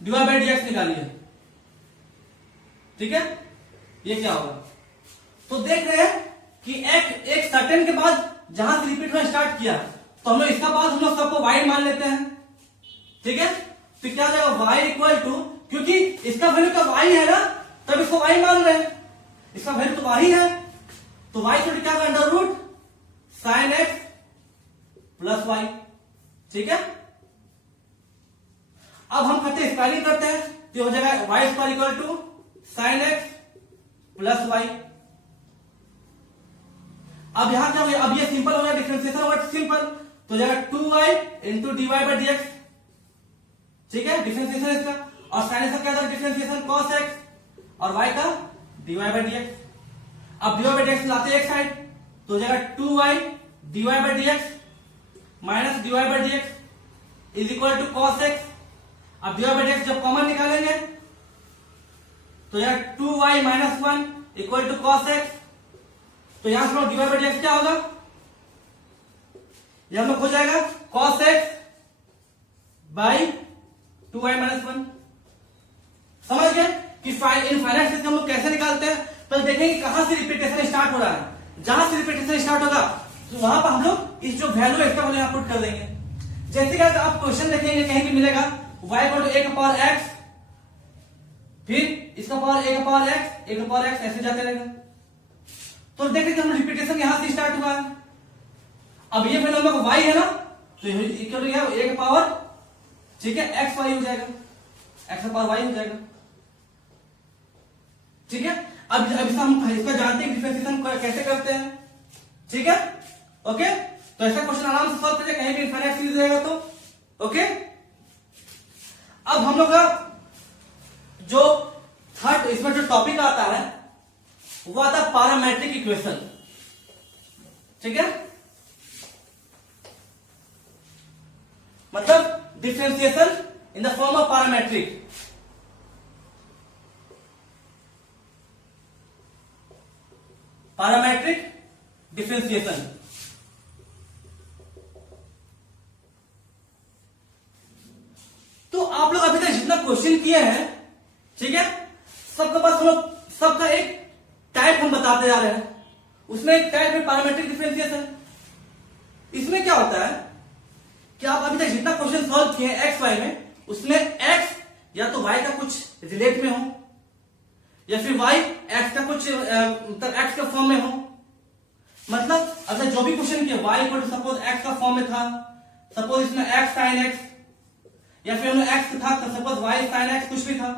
dy बाई डी एक्स निकालिए, ठीक है ये क्या होगा, तो देख रहे हैं कि एक सर्टेन के बाद जहां से रिपीट होना स्टार्ट किया, तो हम लोग इसका बाद हम लोग सबको y मान लेते हैं, ठीक है। तो क्या हो जाएगा y इक्वल टू, क्योंकि इसका वैल्यू तो y है ना, तब इसको y मान रहे हैं, इसका वैल्यू तो y है, तो y इक्वल टू क्या होगा under root sine x plus y, ठीक है। अब हम करते हैं स्क्वायरिंग करते हैं, तो हो जाएगा y square equal to sine x plus y. अब यहां क्या हो गया, अब ये सिंपल हो गया, डिफरेंशिएशन हो गया सिंपल, तो हो जाएगा 2y into dy by D x, ठीक है डिफरेंशिएशन इसका, और साइन का क्या था डिफरेंशिएशन cos x और y का dy बाई डी एक्स। अब dy बाई डी एक्स लाते हैं एक साइड, तो हो जाएगा 2y dy by D x minus dy by D x is equal to cos x। अब dy बाई डी एक्स जब कॉमन निकालेंगे तो यार 2y माइनस 1 इक्वल टू cos x, तो यहां से dy बाई डी एक्स क्या होगा, यहां में हो जाएगा cos x बाई 2y माइनस 1। समझ गए कि इनफाइनाइट सीरीज हम लोग कैसे निकालते हैं, तो देखेंगे कहां से रिपीटेशन स्टार्ट हो रहा है, जहां से रिपीटेशन स्टार्ट होगा तो वहां पर हम लोग इस जो वैल्यू है इसका वैल्यू यहां पुट कर देंगे। जैसे कि आप क्वेश्चन देखेंगे कहीं भी मिलेगा y इक्वल टू a का पावर x, फिर इसका पावर a का पावर x, a का पावर x ऐसे जाते रहेगा, तो देख रहे हम रिपीटेशन यहां से स्टार्ट हुआ है। अब ये वैल्यू हम y है ना, तो इक्वल टू क्या a का पावर, ठीक है x y हो जाएगा, x का पावर y हो जाएगा, ठीक है। अब हम इसका जानते हैं डिफरेंशिएशन कैसे करते हैं, ठीक है ओके। तो ऐसा क्वेश्चन आराम से सॉल्व करिए, कहीं भी इनफाइनाइट सीरीज रहेगा तो ओके। अब हम लोग का जो थर्ड इसमें जो टॉपिक आता है वो आता है पैरामेट्रिक इक्वेशन, ठीक है मतलब differentiation in the form of parametric. Parametric differentiation, तो आप लोग अभी तक जितना क्वेश्चन किए हैं, ठीक है सबके पास हम लोग सबका एक टाइप हम बताते जा रहे हैं, उसमें एक टाइप है पैरामेट्रिक डिफरेंशिएशन। इसमें क्या होता है कि आप अभी तक जितना क्वेश्चन सॉल्व किए हैं एक्स वाई में, उसमें एक्स या तो वाई का कुछ रिलेट में हो या फिर वाई एक्स का कुछ मतलब एक्स का फॉर्म में हो। मतलब अगर जो भी क्वेश्चन किया y equal to suppose x का फॉर्म में था, सपोज इसमें एक्स साइन एक्स, या फिर हमें एक्स था तो सपोज वाई साइन एक्स कुछ भी था,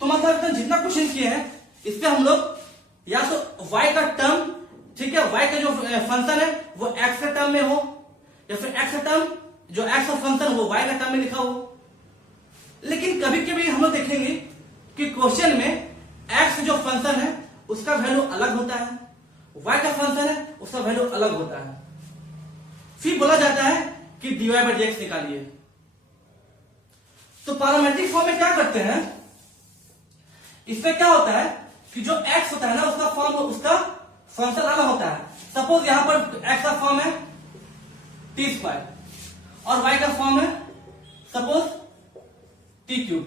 तो मतलब जितना क्वेश्चन किए हैं इस पे हम लोग या तो y का टर्म, ठीक है y का जो फंक्शन है वो x के टर्म में हो, या फिर x का टर्म जो x का फंक्शन हो y का टर्म में लिखा हो। लेकिन कभी कभी हम लोग देखेंगे कि क्वेश्चन में x जो फंक्शन है उसका वैल्यू अलग होता है, y का फंक्शन है उसका वैल्यू अलग होता है, फिर बोला जाता है कि dy बाई डी एक्स निकालिए। तो पैरामेट्रिक फॉर्म में क्या करते हैं, इसमें क्या होता है कि जो x होता है ना उसका फॉर्म, उसका फंक्शन अलग होता है। सपोज यहां पर x का फॉर्म है t² और y का फॉर्म है सपोज t³।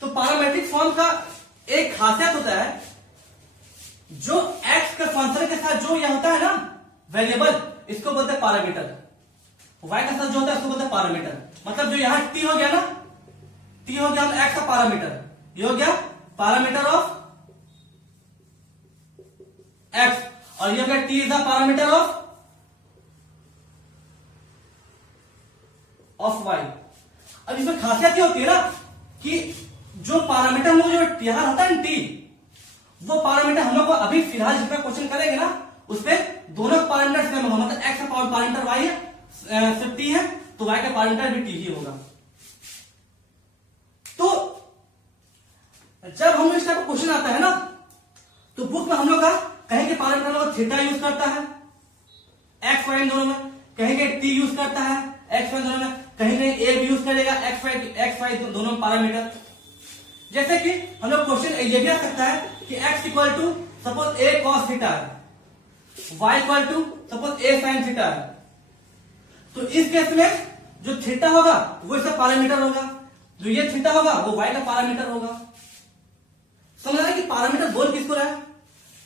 तो पैरामीट्रिक फॉर्म का एक खासियत होता है, जो x के फंक्शन के साथ जो यह होता है ना वेरिएबल, इसको बोलते हैं पैरामीटर। y के साथ जो होता है उसको बोलते हैं पैरामीटर। मतलब जो यहां t हो गया ना, t हो गया हम x का पैरामीटर, ये हो गया पैरामीटर ऑफ x, और ये हो गया t is the parameter of y। अब इसमें खासियत ये होती है ना कि जो पैरामीटर हम लोग जो यहां होता है ना t, वो पैरामीटर हम लोग को अभी फिलहाल जितना क्वेश्चन करेंगे ना उसपे दोनों पैरामीटर सेम होगा। मतलब x का पैरामीटर y है, सिर्फ t है, तो y का पैरामीटर भी t ही होगा। तो जब हम लोग इस टाइप का क्वेश्चन आता है ना, तो बुक में हम लोग का कहीं के पैरामीटर हम लोग थीटा यूज करता है एक्स वाई दोनों में, कहीं के टी यूज करता है एक्स वाई दोनों में, कहीं कहीं ए भी यूज करेगा एक्स वाई दोनों पैरामीटर। जैसे कि हम लोग क्वेश्चन ये भी आ सकता है कि x equal to suppose a cos theta है, y equal to suppose a sin theta है। तो इस केस में जो थीटा होगा वो इसका पैरामीटर होगा, जो ये थीटा होगा वो y का पैरामीटर होगा। समझ रहे हैं कि पैरामीटर बोल किसको रहा है?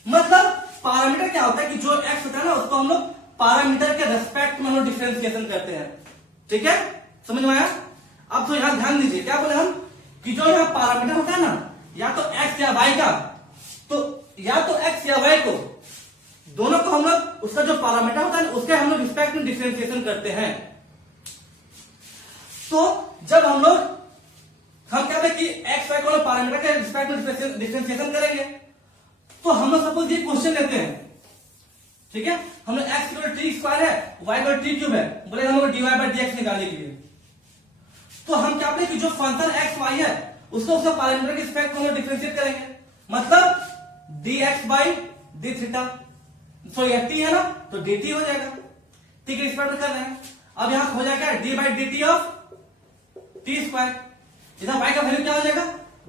मतलब पैरामीटर क्या होता है कि जो x होता है ना उसको हम लोग पैरामीटर के रेस्पेक्ट में हम लोग डिफरेंशिएशन करते हैं। ठीक है, समझ में आया? अब तो यहां ध्यान दीजिए, क्या बोले हम कि जो यहां पैरामीटर होता है ना, या तो x या y का, तो या तो x या y को दोनों को हम लोग उसका जो पैरामीटर होता है ना उसके हम लोग रिस्पेक्ट में डिफरेंशिएशन करते हैं। तो जब हम कहते हैं कि x y को पैरामीटर के रिस्पेक्ट में डिफरेंशिएशन करेंगे, तो हम लोग सपोज ये क्वेश्चन लेते हैं, ठीक है, हम लोग x इक्वल टी स्क्वायर है, y इक्वल टी क्यूब है, बोले हम लोग dy बाई dx निकालने के लिए। तो हम क्या बोले कि जो फंक्शन x y है उसको उसका पैरामीटर के रिस्पेक्ट में डिफरेंशिएट करेंगे। मतलब dx बाई डी थीटा, सो ये t है ना तो dt हो जाएगा, t के रिस्पेक्ट में कर रहे हैं। अब यहां हो जाएगा d by D T of T square, इधर y का वैल्यू क्या हो जाएगा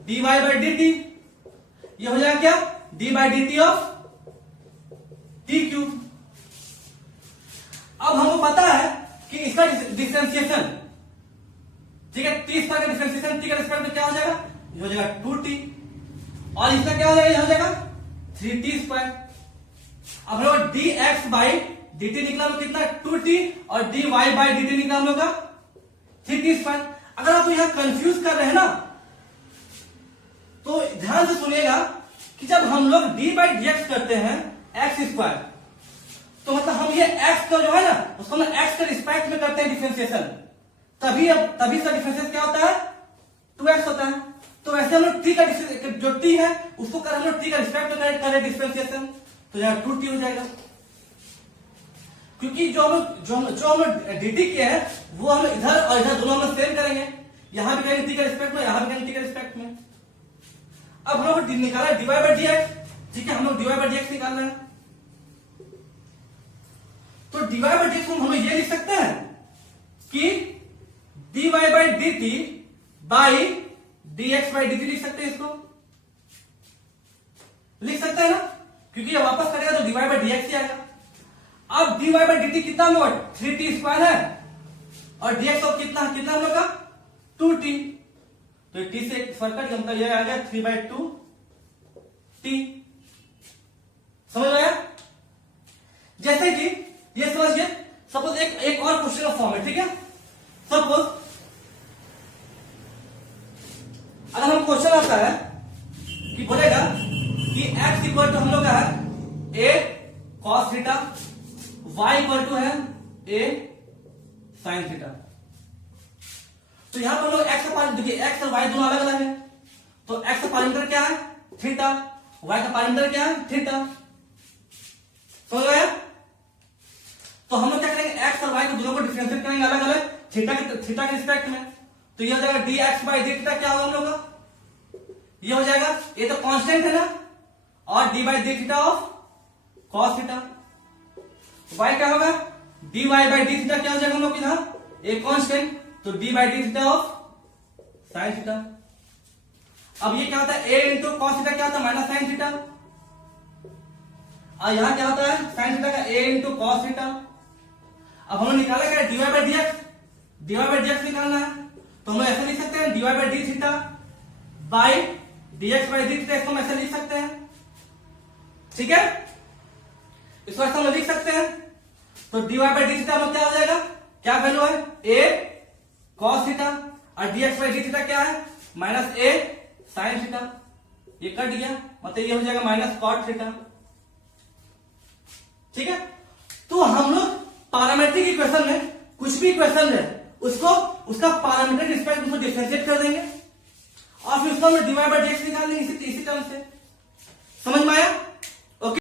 dy बाई डी टी, ये हो जाएगा क्या d by D T of T cube. अब हमको पता है कि इसका डिफरेंशिएशन, ठीक है, टी स्क्वायर का डिफरेंशिएशन टी के रिस्पेक्ट में क्या हो जाएगा, ये हो जाएगा 2t, और इसका क्या हो जाएगा, ये हो जाएगा 3t स्क्वायर। अब हम लोग dx बाई dt निकला हम कितना 2t, और dy बाई dt निकला हम लोग का 3t स्क्वायर। अगर आप यहां कंफ्यूज कर रहे हैं ना, तो ध्यान से सुनिएगा कि जब हम लोग d बाई dx करते हैं x स्क्वायर, तो मतलब हम ये x का जो है ना उसको हम x के रिस्पेक्ट में करते हैं डिफरेंशिएशन, तभी इसका डिफरेंशिएशन क्या होता है 2x होता है। तो वैसे हम लोग t का जो t है उसको कर हम लोग t का रिस्पेक्ट में करें डिफरेंशिएशन, तो यहाँ 2t हो जाएगा। क्योंकि जो हम लोग dt किए हैं वो हम इधर और इधर दोनों हम सेम करेंगे, यहां भी करेंगे t का रिस्पेक्ट में, यहां भी करेंगे t का रिस्पेक्ट में। अब हम लोग निकाला dy बाई dx, ठीक है, हम लोग dy बाई dx निकाल रहे हैं। तो dy बाई dx को हम लोग ये लिख सकते हैं कि dy by dt by dx by dt लिख सकते हैं, इसको लिख सकते हैं ना, क्योंकि ये वापस करेगा तो dy बाई dx ही आएगा। अब dy बाई dt कितना हम लोग 3t स्क्वायर है, और dx ऑफ कितना हम लोग का 2t, तो t से स्क्वायर कट मतलब ये आ गया 3/2t। समझ आया? जैसे कि ये समझिए, सपोज एक और क्वेश्चन का फॉर्म है, ठीक है। सपोज अगर हम क्वेश्चन आता है कि बोलेगा कि x इक्वल टू हम लोग का है a cos theta, y equal to है a sin थीटा। तो यहां पर हम लोग x का पैरामीटर, देखिए x और y दोनों अलग अलग है, तो x का पैरामीटर क्या है थीटा, y का पैरामीटर क्या है थीटा। समझ गया? तो हम लोग क्या करेंगे x और y को दोनों को डिफरेंशिएट करेंगे अलग अलग थीटा के रिस्पेक्ट में। तो ये हो जाएगा dx बाई डी थीटा, क्या होगा हम लोग का, ये हो जाएगा, ये तो कांस्टेंट है ना, और d by D theta of cos theta. y क्या होगा dy बाई डी थीटा, क्या हो जाएगा हम लोग इधर एक कांस्टेंट, तो d by D theta of sin theta. अब ये क्या होता है, a इंटू कॉस थीटा क्या होता है, माइनस साइन थीटा। और यहां क्या होता है, साइन थीटा का a इंटू कॉस थीटा। अब हमें निकाला क्या, dy बाई dx निकालना है, तो हम ऐसे लिख सकते हैं dy by D theta by dx by D theta, इसको हम ऐसे लिख सकते हैं, ठीक है। इसको ऐसा हम लिख सकते हैं, तो dy बाई डी थीटा में क्या हो जाएगा, क्या वैल्यू है, a cos थीटा, और dx बाई डी थीटा क्या है, माइनस a sin थीटा। ये कट गया, मतलब ये हो जाएगा माइनस cot थीटा, ठीक है। तो हम लोग पैरामीट्रिक इक्वेशन में कुछ भी इक्वेशन है उसको उसका पैरामीट्रिक रिस्पेक्ट उसको डिफरेंशिएट कर देंगे और फिर उसको हम dy बाई dx निकाल देंगे इसी टर्म से। समझ में आया?